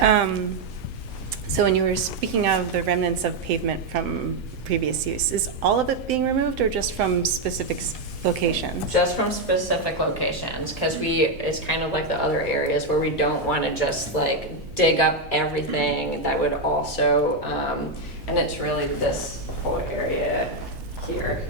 So when you were speaking of the remnants of pavement from previous use, is all of it being removed or just from specific locations? Just from specific locations, because it's kind of like the other areas where we don't want to just like dig up everything. That would also, and it's really this whole area here.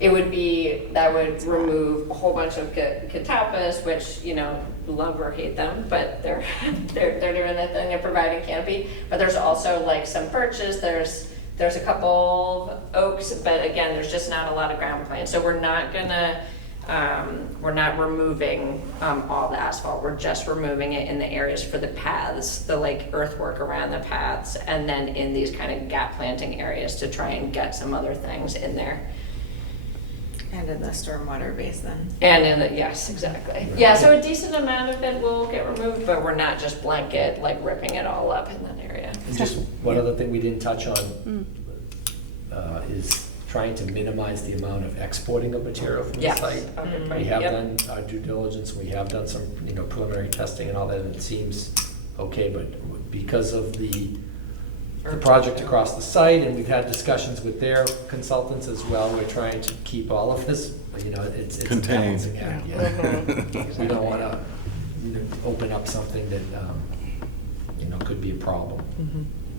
That would remove a whole bunch of catalpas, which, you know, love or hate them, but they're doing their thing, they're providing canopy. But there's also like some birches, there's a couple of oaks, but again, there's just not a lot of ground plants. So we're not removing all the asphalt. We're just removing it in the areas for the paths, the like earthwork around the paths, and then in these kind of gap planting areas to try and get some other things in there. And in the stormwater basin. Yes, exactly. Yeah, so a decent amount of it will get removed, but we're not just blanket, like ripping it all up in that area. And just one other thing we didn't touch on is trying to minimize the amount of exporting of material from the Yes. site. Okay, We right. have Yep. done our due diligence, we have done some, you know, preliminary testing and all that, and it seems okay, but because of the project across the site, and we've had discussions with their consultants as well, we're trying to keep all of this, you know, it's a Contained. balancing act, yeah. We don't wanna, you know, open up something that, you know, could be a problem.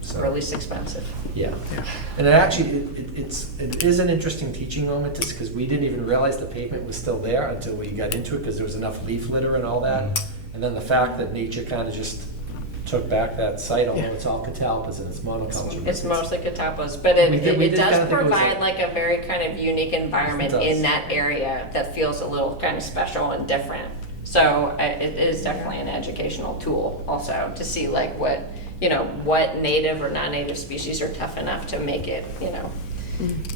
So, Or at least expensive. yeah. And it actually, it is an interesting teaching moment, just because we didn't even realize the pavement was still there until we got into it, because there was enough leaf litter and all that. And then the fact that nature kind of just took back that site, although it's all catalpas and it's monoculture. It's mostly catalpas, but We it did does kinda think it was provide a- like a very kind of unique environment It does. in that area that feels a little kind of special and different. So it is definitely an educational tool also to see like what native or non-native species are tough enough to make it, you know,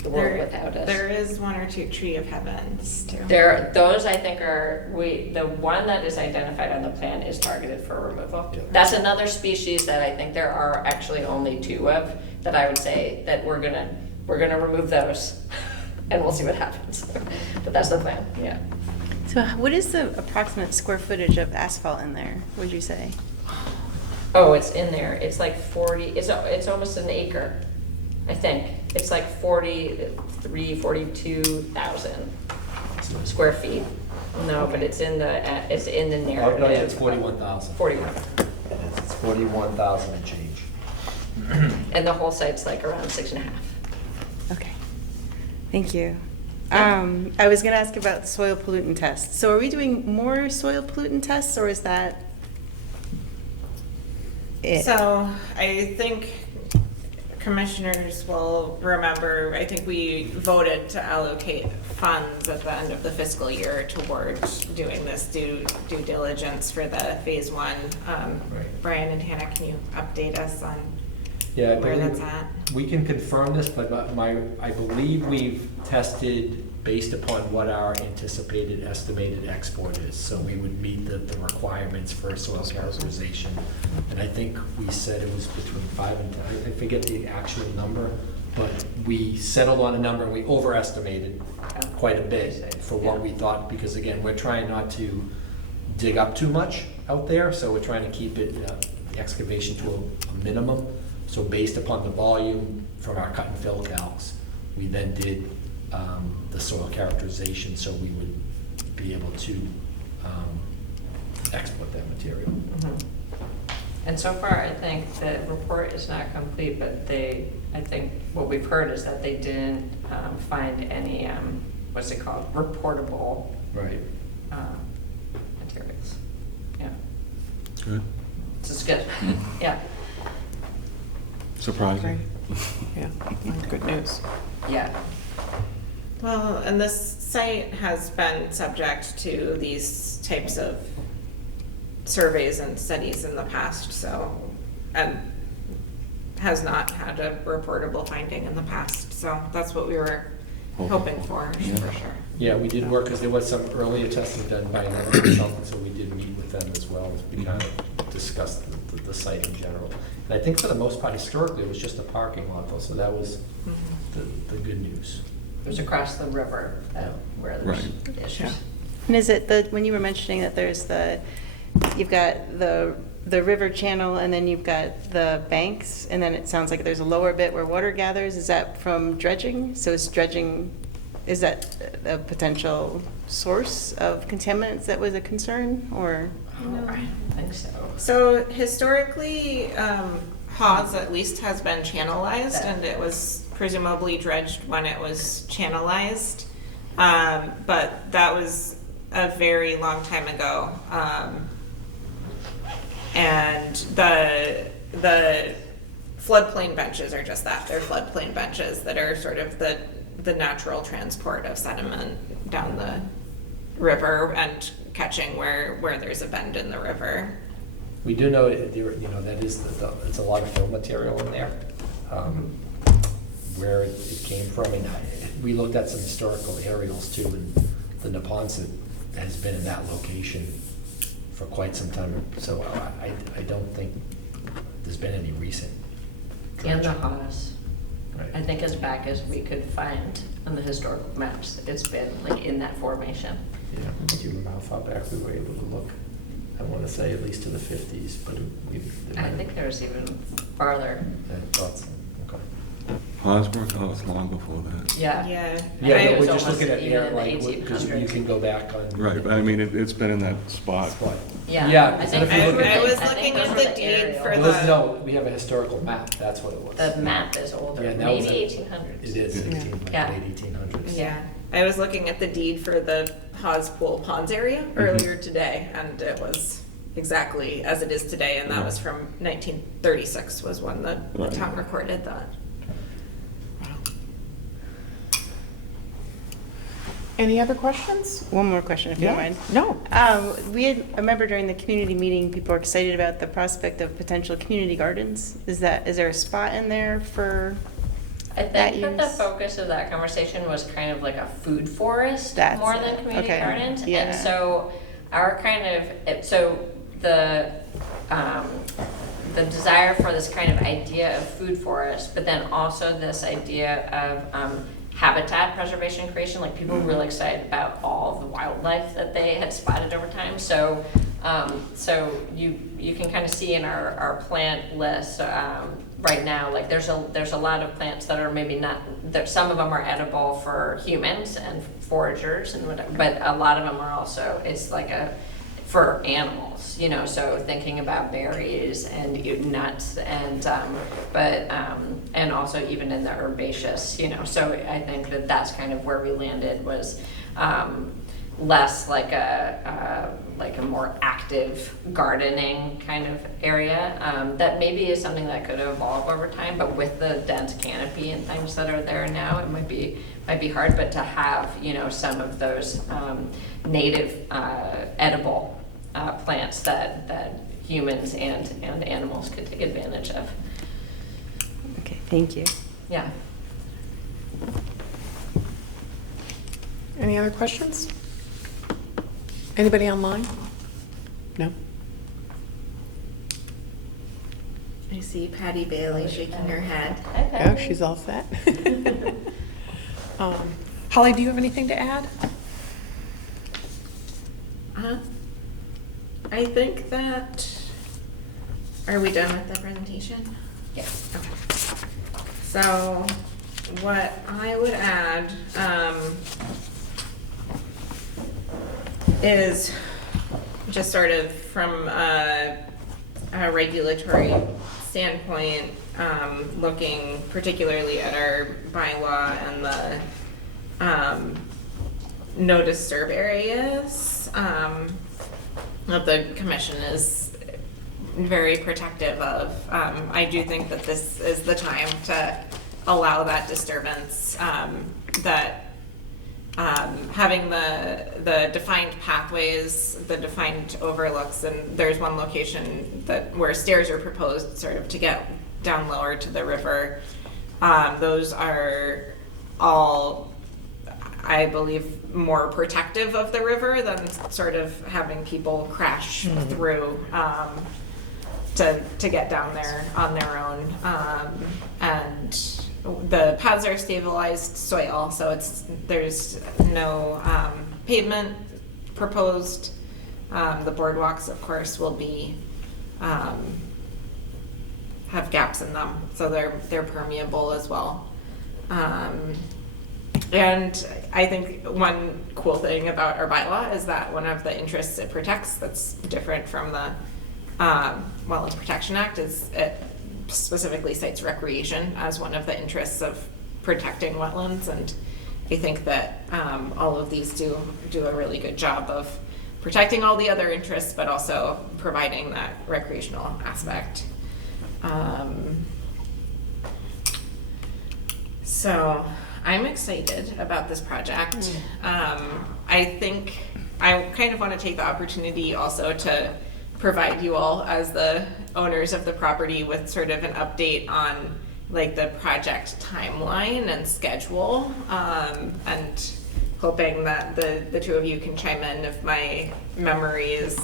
the world without us. There is 1 or 2 tree of heavens too. Those I think the one that is identified on the plan is targeted for removal. Yeah. That's another species that I think there are actually only 2 of, that I would say that we're gonna remove those and we'll see what happens. But that's the plan, yeah. So what is the approximate square footage of asphalt in there, would you say? Oh, it's in there. It's like 40, it's almost an acre, I think. It's like 42,000 square feet. No, but it's in the narrative. Oh, no, it's 41,000. 41. It's 41,000 and change. And the whole site's like around 6.5. Okay, thank you. I was gonna ask about soil pollutant tests. So are we doing more soil pollutant tests, or is that it? So I think commissioners will remember, I think we voted to allocate funds at the end of the fiscal year towards doing this due diligence for the phase 1. Brian and Hannah, can you update us on Yeah, I where believe- that's at? We can confirm this, but I believe we've tested based upon what our anticipated estimated export is. So we would meet the requirements for soil characterization. And I think we said it was between 5 and 10, I forget the actual number, but we settled on a number and we overestimated quite a bit for what we thought, because again, we're trying not to dig up too much out there, so we're trying to keep it, the excavation to a minimum. So based upon the volume from our cut and fill calcs, we then did the soil characterization, so we would be able to export that material. And so far, I think the report is not complete, but I think what we've heard is that they didn't find any, what's it called, reportable Right. materials. Yeah, Good. this is good, yeah. Surprising. Yeah, good news. Yeah. Well, and this site has been subject to these types of surveys and studies in the past, so, and has not had a reportable finding in the past, so that's what we were hoping for sure. Yeah, we did work, because there was some earlier testing done by another consultant, so we did meet with them as well, as we kind of discussed the site in general. And I think for the most part, historically, it was just a parking lot, though, so that was the good news. It was across the river where there's issues. And is it when you were mentioning that you've got the river channel and then you've got the banks, and then it sounds like there's a lower bit where water gathers, is that from dredging? So is that a potential source of contaminants that was a concern, or? Oh, I don't think so. So historically, Hawes at least has been channelized, and it was presumably dredged when it was channelized. But that was a very long time ago. And the floodplain benches are just that. They're floodplain benches that are sort of the natural transport of sediment down the river and catching where there's a bend in the river. We do know, that is, it's a lot of fill material in there, where it came from. And we looked at some historical aerials too, and the Neponset has been in that location for quite some time. So I don't think there's been any recent. And the dredging. Haas. Right. I think as back as we could find on the historical maps, it's been like in that formation. Yeah, do you remember how far back we were able to look? I want to say at least to the 50s, but I think there's even farther. Thoughts. Okay. Hosbrook, oh, it's long before that. Yeah. Yeah. Yeah, I but was we're just almost looking at even air, in the like, because you 1800s. can go back on. Right, but I mean, it's been in that spot. Spot. Yeah. I I think think if you look at- I was I think looking those at were the deed aerial. for Well, the- no, we have a historical map, that's what it was. The map is older, Yeah, and that was maybe a- 1800s. It is, Yeah. 18, like Yeah. late 1800s. Yeah, I was looking at the deed for the Hawes Pool Ponds area earlier today, and it was exactly as it is today, and that was from 1936 was when the Right. town recorded that. Any other questions? One more question, if you don't mind. No. I remember during the community meeting, people were excited about the prospect of potential community gardens. Is there a spot in there for I that think that the use? focus of that conversation was kind of like a food forest That's more it. than community Okay. gardens. Yeah. And so our the desire for this kind of idea of food forest, but then also this idea of habitat preservation creation, like people were really excited about all of the wildlife that they had spotted over time. So you can kind of see in our plant list right now, like there's a lot of plants that are maybe not, some of them are edible for humans and foragers and whatever, but a lot of them are also, it's like for animals, so thinking about berries and nuts and and also even in the herbaceous, so I think that's kind of where we landed was less like a more active gardening kind of area that maybe is something that could evolve over time, but with the dense canopy and things that are there now, it might be hard, but to have some of those native edible plants that humans and animals could take advantage of. Okay, thank you. Yeah. Any other questions? Anybody online? No? I see Patty Bailey shaking her head. Oh, she's all set. Holly, do you have anything to add? I think that, are we done with the presentation? Yes. Okay. So what I would add is just sort of from a regulatory standpoint, looking particularly at our bylaw and the no disturb areas that the commission is very protective of. I do think that this is the time to allow that disturbance that having the defined pathways, the defined overlooks, and there's one location where stairs are proposed sort of to get down lower to the river. Those are all, I believe, more protective of the river than sort of having people crash through to get down there on their own. And the paths are stabilized soil, so there's no pavement proposed. The boardwalks, of course, will be have gaps in them, so they're permeable as well. And I think one cool thing about our bylaw is that one of the interests it protects that's different from the Wetlands Protection Act is it specifically cites recreation as one of the interests of protecting wetlands, and I think that all of these do a really good job of protecting all the other interests, but also providing that recreational aspect. So I'm excited about this project. I think I kind of want to take the opportunity also to provide you all as the owners of the property with sort of an update on like the project timeline and schedule, and hoping that the two of you can chime in if my memory is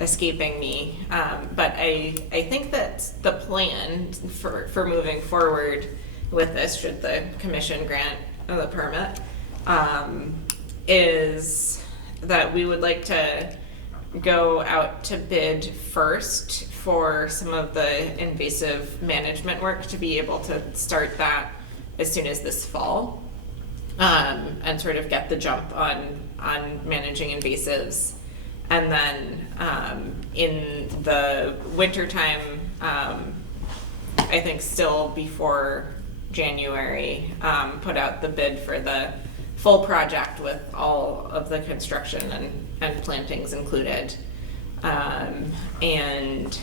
escaping me. But I think that the plan for moving forward with this, should the commission grant the permit, is that we would like to go out to bid first for some of the invasive management work to be able to start that as soon as this fall, and sort of get the jump on managing invasives. And then in the wintertime, I think still before January, put out the bid for the full project with all of the construction and plantings included, and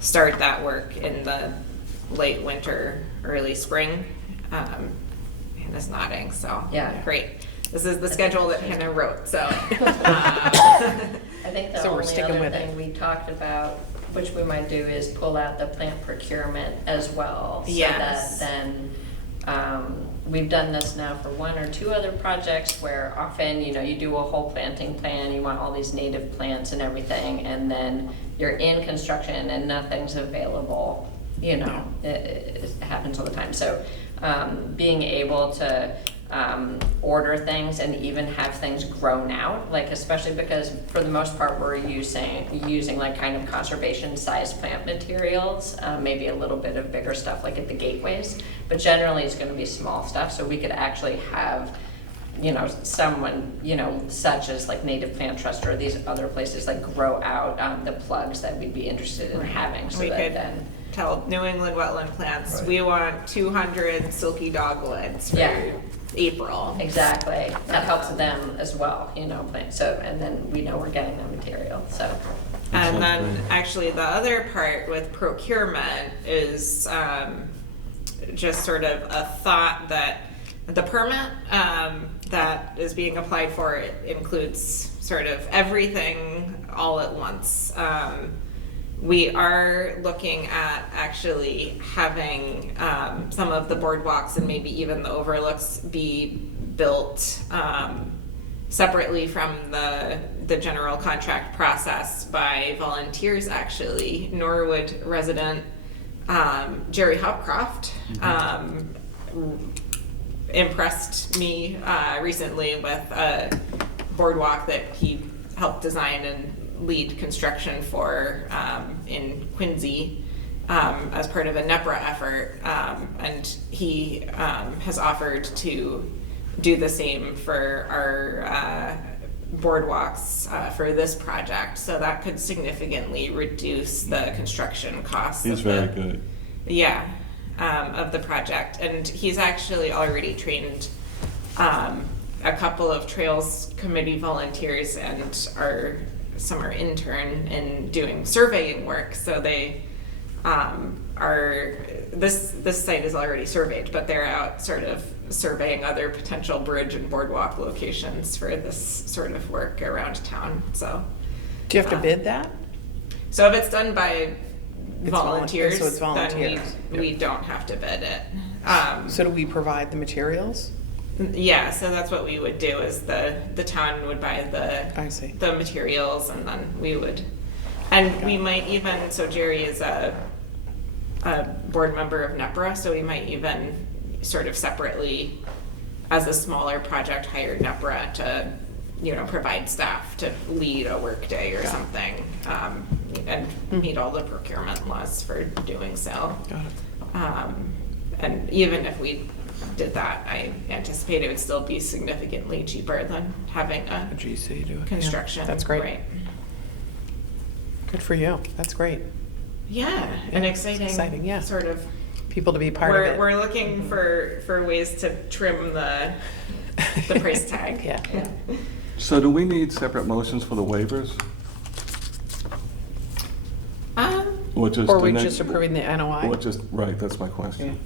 start that work in the late winter, early spring. Hannah's nodding, so Yeah. great. This is the schedule that Hannah wrote, so. I think the So we're only sticking other with thing it. we talked about, which we might do, is pull out the plant procurement as well. Yes. So that then, we've done this now for one or two other projects where often, you do a whole planting plan, you want all these native plants and everything, and then you're in construction and nothing's available, it happens all the time. So, being able to order things and even have things grown out, like especially because for the most part we're using like kind of conservation sized plant materials, maybe a little bit of bigger stuff like at the gateways, but generally it's going to be small stuff, so we could actually have someone such as like Native Plant Trust or these other places like grow out the plugs that we'd be interested in having, so We that could then tell New England Wetland Plants, Right. we want 200 silky dogwoods for Yeah. April. exactly, that helps them as well, so, and then we know we're getting the material, so. And sounds then great. actually the other part with procurement is just sort of a thought that the permit that is being applied for, it includes sort of everything all at once. We are looking at actually having some of the boardwalks and maybe even the overlooks be built separately from the general contract process by volunteers, actually. Norwood resident Jerry Hopcroft impressed me recently with a boardwalk that he helped design and lead construction for in Quincy as part of a NEPRA effort, and he has offered to do the same for our boardwalks for this project, so that could significantly reduce the construction costs. He's of the- very good. Yeah, of the project, and he's actually already trained a couple of Trails Committee volunteers and some are intern in doing surveying work, so they this site is already surveyed, but they're out sort of surveying other potential bridge and boardwalk locations for this sort of work around town, so. Do you have to bid that? So if it's done by It's volunteers, so it's then volunteers. we don't have to bid it. So do we provide the materials? Yeah, so that's what we would do, is the town would buy I see. the materials, and then we would, and we might even, so Jerry is a board member of NEPRA, so we might even sort of separately, as a smaller project, hire NEPRA to, you know, provide staff to lead a workday or something, and meet all the procurement laws for doing so. Got it. And even if we did that, I anticipate it would still be significantly cheaper than having a A GC do it. construction. Yeah, that's great. Right. Good for you. That's great. Yeah, an exciting, exciting, yeah. sort of. People to be part of it. We're looking for ways to trim the price tag. Yeah. So do we need separate motions for the waivers? Or just? Or the we're next- just approving the NOI? Or just, right, that's my question.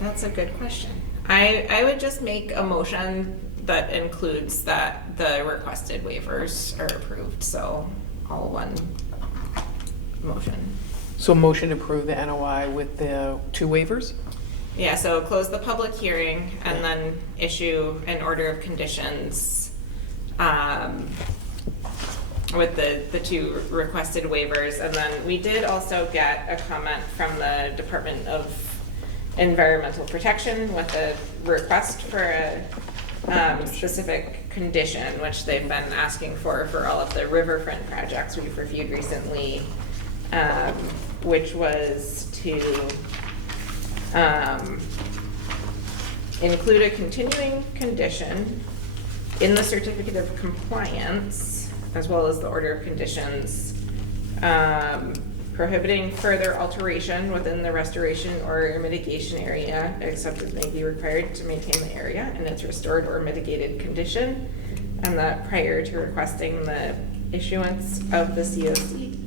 That's a good question. I would just make a motion that includes that the requested waivers are approved, so all one motion. So motion to approve the NOI with the 2 waivers? Yeah, so close the public hearing and then issue an order of conditions with the 2 requested waivers. And then we did also get a comment from the Department of Environmental Protection with a request for a specific condition, which they've been asking for all of the riverfront projects we've reviewed recently, which was to include a continuing condition in the certificate of compliance, as well as the order of conditions, prohibiting further alteration within the restoration or mitigation area, except as may be required to maintain the area in its restored or mitigated condition, and that prior to requesting the issuance of the COC,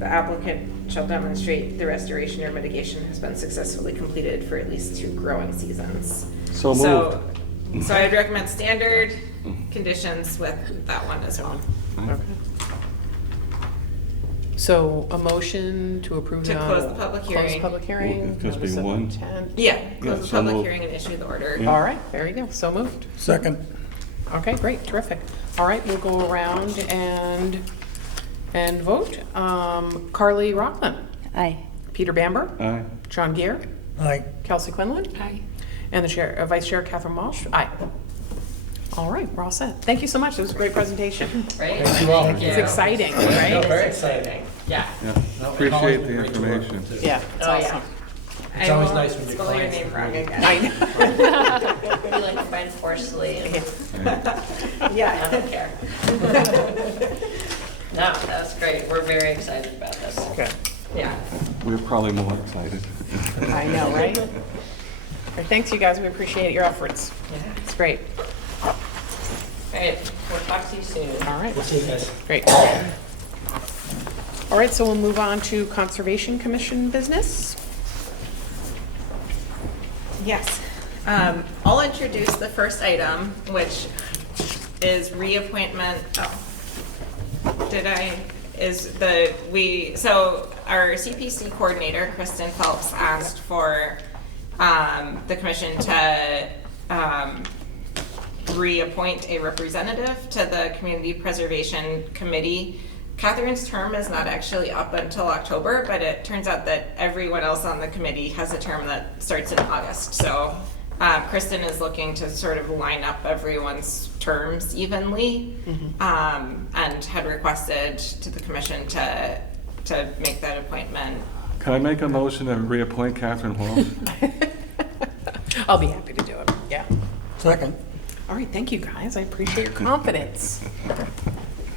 the applicant shall demonstrate the restoration or mitigation has been successfully completed for at least 2 growing seasons. So moved. So I'd recommend standard conditions with that one as well. Okay. So a motion to approve To the. close the public Close the hearing. public hearing. Will it just be notice of one? intent. Yeah, Yeah, close the so public moved. hearing and issue the order. Yeah. All right, there you go. So moved. Second. Okay, great, terrific. All right, we'll go around and vote. Carly Rockland, Aye. Peter Bamber, Aye. John Gier, Aye. Kelsey Quinlan. Aye. And the chair, Vice Chair Catherine Walsh. Aye. All right, we're all set. Thank you so much. It was a great presentation. Great. Thank you all. It's exciting, No, right? very exciting. Yeah. Yeah, No, appreciate it's the always been great to work information. with, too. Yeah, it's Oh, yeah. awesome. It's I always won't nice when your spell your clients name wrong agree. again. I know. We like to find forcefully, and I Yeah. don't care. No, that's great. We're very excited about this. Good. Yeah. We're probably more excited. I know, right? All right, thanks, you guys. We appreciate your efforts. Yeah. It's great. All right, we'll talk to you soon. All right, We'll see you guys. great. All right, so we'll move on to Conservation Commission business. Yes. I'll introduce the first item, which is reappointment, so our CPC coordinator, Kristen Phelps, asked for the commission to reappoint a representative to the Community Preservation Committee. Catherine's term is not actually up until October, but it turns out that everyone else on the committee has a term that starts in August. So Kristen is looking to sort of line up everyone's terms evenly, and had requested to the commission to make that appointment. Can I make a motion to reappoint Catherine Walsh? I'll be happy to do it, yeah. Second. All right, thank you, guys. I appreciate your confidence.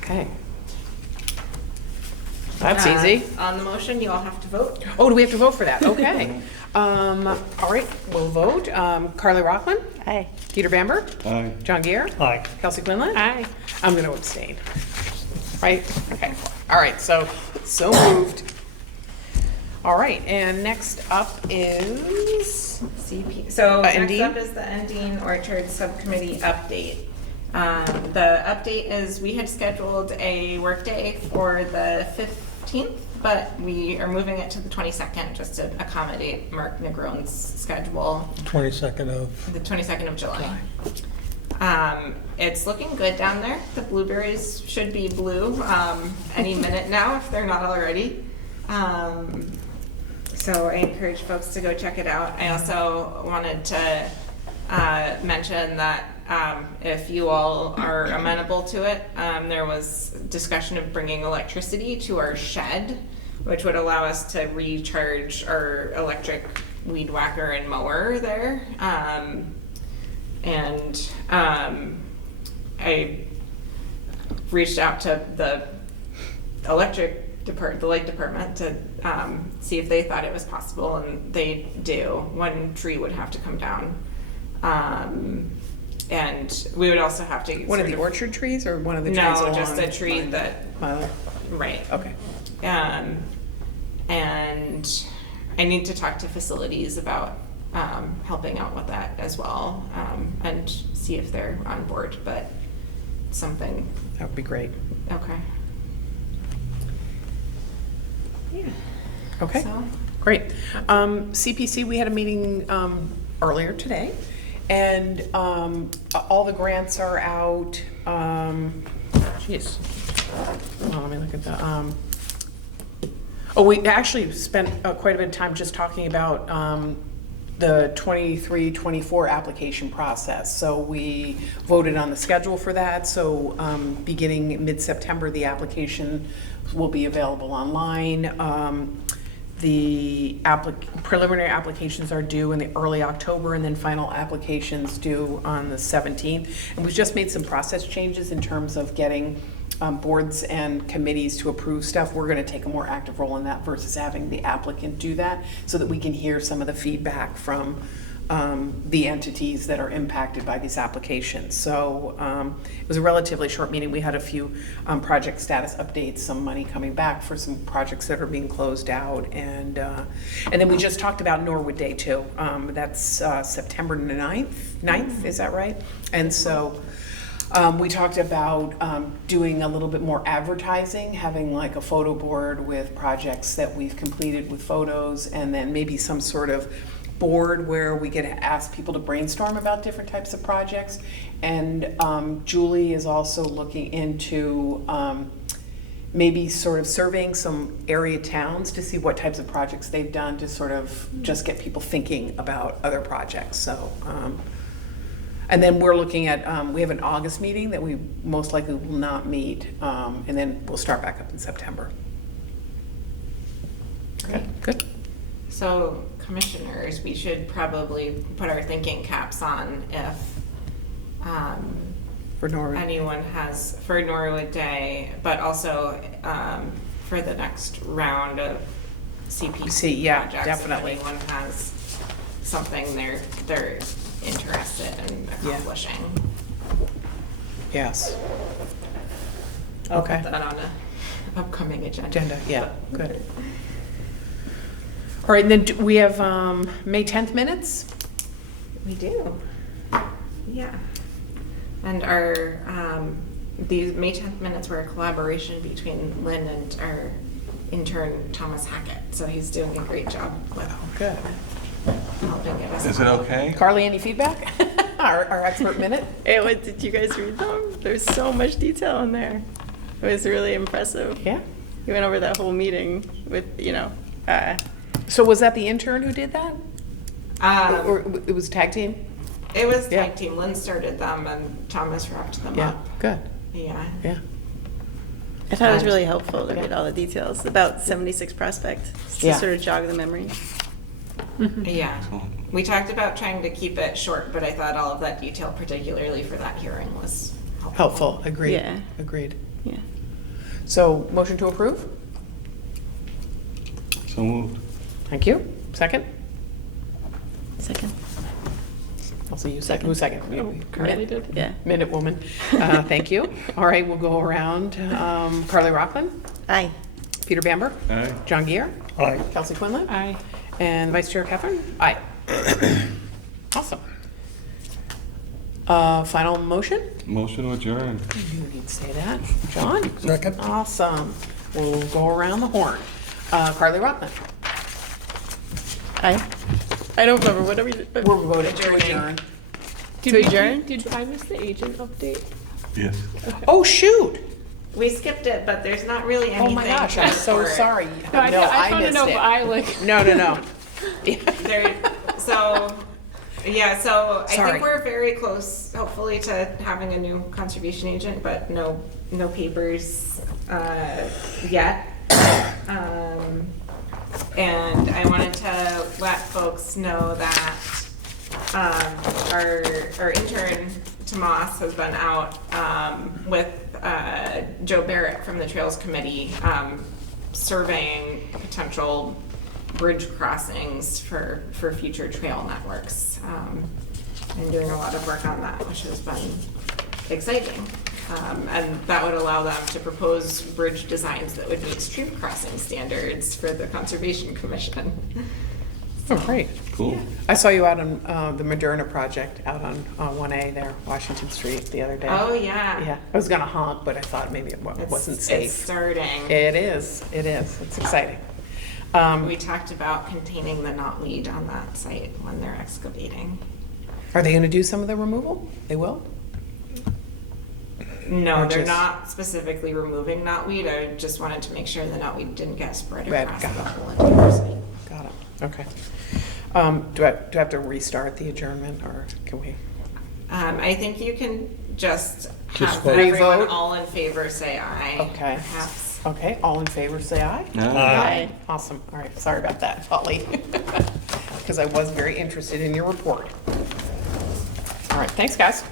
Okay. That's easy. On the motion, you all have to vote. Oh, do we have to vote for that? Okay. All right, we'll vote. Carly Rockland, Aye. Peter Bamber, Aye. John Gier, Aye. Kelsey Quinlan. Aye. I'm going to abstain. Right? Okay. All right, so moved. All right, and next up is, CP. So next Endine? up is the Endine Orchard Subcommittee update. The update is we had scheduled a workday for the 15th, but we are moving it to the 22nd just to accommodate Mark Negron's schedule, 22nd of, the 22nd of July. It's looking good down there. The blueberries should be blue any minute now if they're not already. So I encourage folks to go check it out. I also wanted to mention that if you all are amenable to it, there was discussion of bringing electricity to our shed, which would allow us to recharge our electric weed whacker and mower there. I reached out to the the light department to see if they thought it was possible, and they do. One tree would have to come down. And we would also have to. one of the orchard trees or one of the trees along? No, just a tree that, Mile? right. Okay. And I need to talk to facilities about helping out with that as well, and see if they're on board, but something, That would be great. okay. Yeah. Okay, So, great. CPC, we had a meeting earlier today, and all the grants are out. Jeez. Oh, let me look at the, we actually spent quite a bit of time just talking about the 23-24 application process. So we voted on the schedule for that. So beginning mid-September, the application will be available online. The preliminary applications are due in the early October, and then final applications due on the 17th. And we've just made some process changes in terms of getting boards and committees to approve stuff. We're going to take a more active role in that versus having the applicant do that, so that we can hear some of the feedback from the entities that are impacted by these applications. So it was a relatively short meeting. We had a few project status updates, some money coming back for some projects that are being closed out, and then we just talked about Norwood Day too. That's September 9th, is that right? And so we talked about doing a little bit more advertising, having like a photo board with projects that we've completed with photos, and then maybe some sort of board where we could ask people to brainstorm about different types of projects. And Julie is also looking into maybe sort of surveying some area towns to see what types of projects they've done to sort of just get people thinking about other projects. So, and then we're looking at, we have an August meeting that we most likely will not meet, and then we'll start back up in September. Okay, good. So commissioners, we should probably put our thinking caps on if For Norwood. anyone has, for Norwood Day, but also for the next round of CPC Yeah, projects. definitely. If anyone has something they're interested in accomplishing. Yes. I'll Okay. put that on a upcoming Agenda, yeah, good. All right, and then we have May 10th minutes? We do. Yeah. And our, these May 10th minutes were a collaboration between Lynn and our intern Thomas Hackett. So he's doing a great job with Good. helping get us. Is it okay? Carly, any feedback? Our expert minute? Did you guys read them? There's so much detail in there. It was really impressive. Yeah. You went over that whole meeting with, So was that the intern who did that? Or Um, it was tag team? it was Yeah. tag team. Lynn started them and Thomas wrapped them Yeah, up. good, Yeah. yeah. I thought it was really helpful to Yeah. read all the details about 76 Prospect, to Yeah. sort of jog the memory. Yeah. We talked about trying to keep it short, but I thought all of that detail, particularly for that hearing, was helpful. Helpful, agreed. Yeah. Agreed. Yeah. So, motion to approve? So moved. Thank you. Second? Second. I'll see you second. Who's second? Carly did? Yeah. Minute woman. Thank you. All right, we'll go around. Carly Rockland? Aye. Peter Bamber? Aye. John Gier? Aye. Kelsey Quinlan? Aye. And Vice Chair Catherine? Aye. Awesome. Final motion? Motion adjourned. You need to say that. John? Second? Awesome. We'll go around the horn. Carly Rothman? Aye. I don't remember, what are we, We're voting to adjourn. to adjourn? Did I miss the agent update? Yes. Oh, shoot! We skipped it, but there's not really anything. Oh my gosh, to I'm so report. sorry. No, I just want to missed know it. if I like. No. There, so, yeah, so I Sorry. think we're very close, hopefully, to having a new conservation agent, but no papers yet. And I wanted to let folks know that our intern, Tomas, has been out with Joe Barrett from the Trails Committee, surveying potential bridge crossings for future trail networks, and doing a lot of work on that, which has been exciting. And that would allow them to propose bridge designs that would meet stream crossing standards for the Conservation Commission. Oh, great. Cool. I saw you out on the Moderna project out on 1A there, Washington Street, the other day. Oh, yeah. Yeah, I was gonna honk, but I thought maybe it wasn't It's safe. starting. It is. It's exciting. We talked about containing the knotweed on that site when they're excavating. Are they gonna do some of the removal? They will? No, Or they're just- not specifically removing knotweed. I just wanted to make sure the knotweed didn't get spread Right, across got the it. whole entire site. Got it, okay. Do I have to restart the adjournment, or can we? I think you can just Just have vote. everyone Re-vote? all in favor say aye. Okay. Perhaps. Okay, all in favor, say aye. Aye. Awesome, all right, sorry about that, Holly. Because I was very interested in your report. All right, thanks, guys.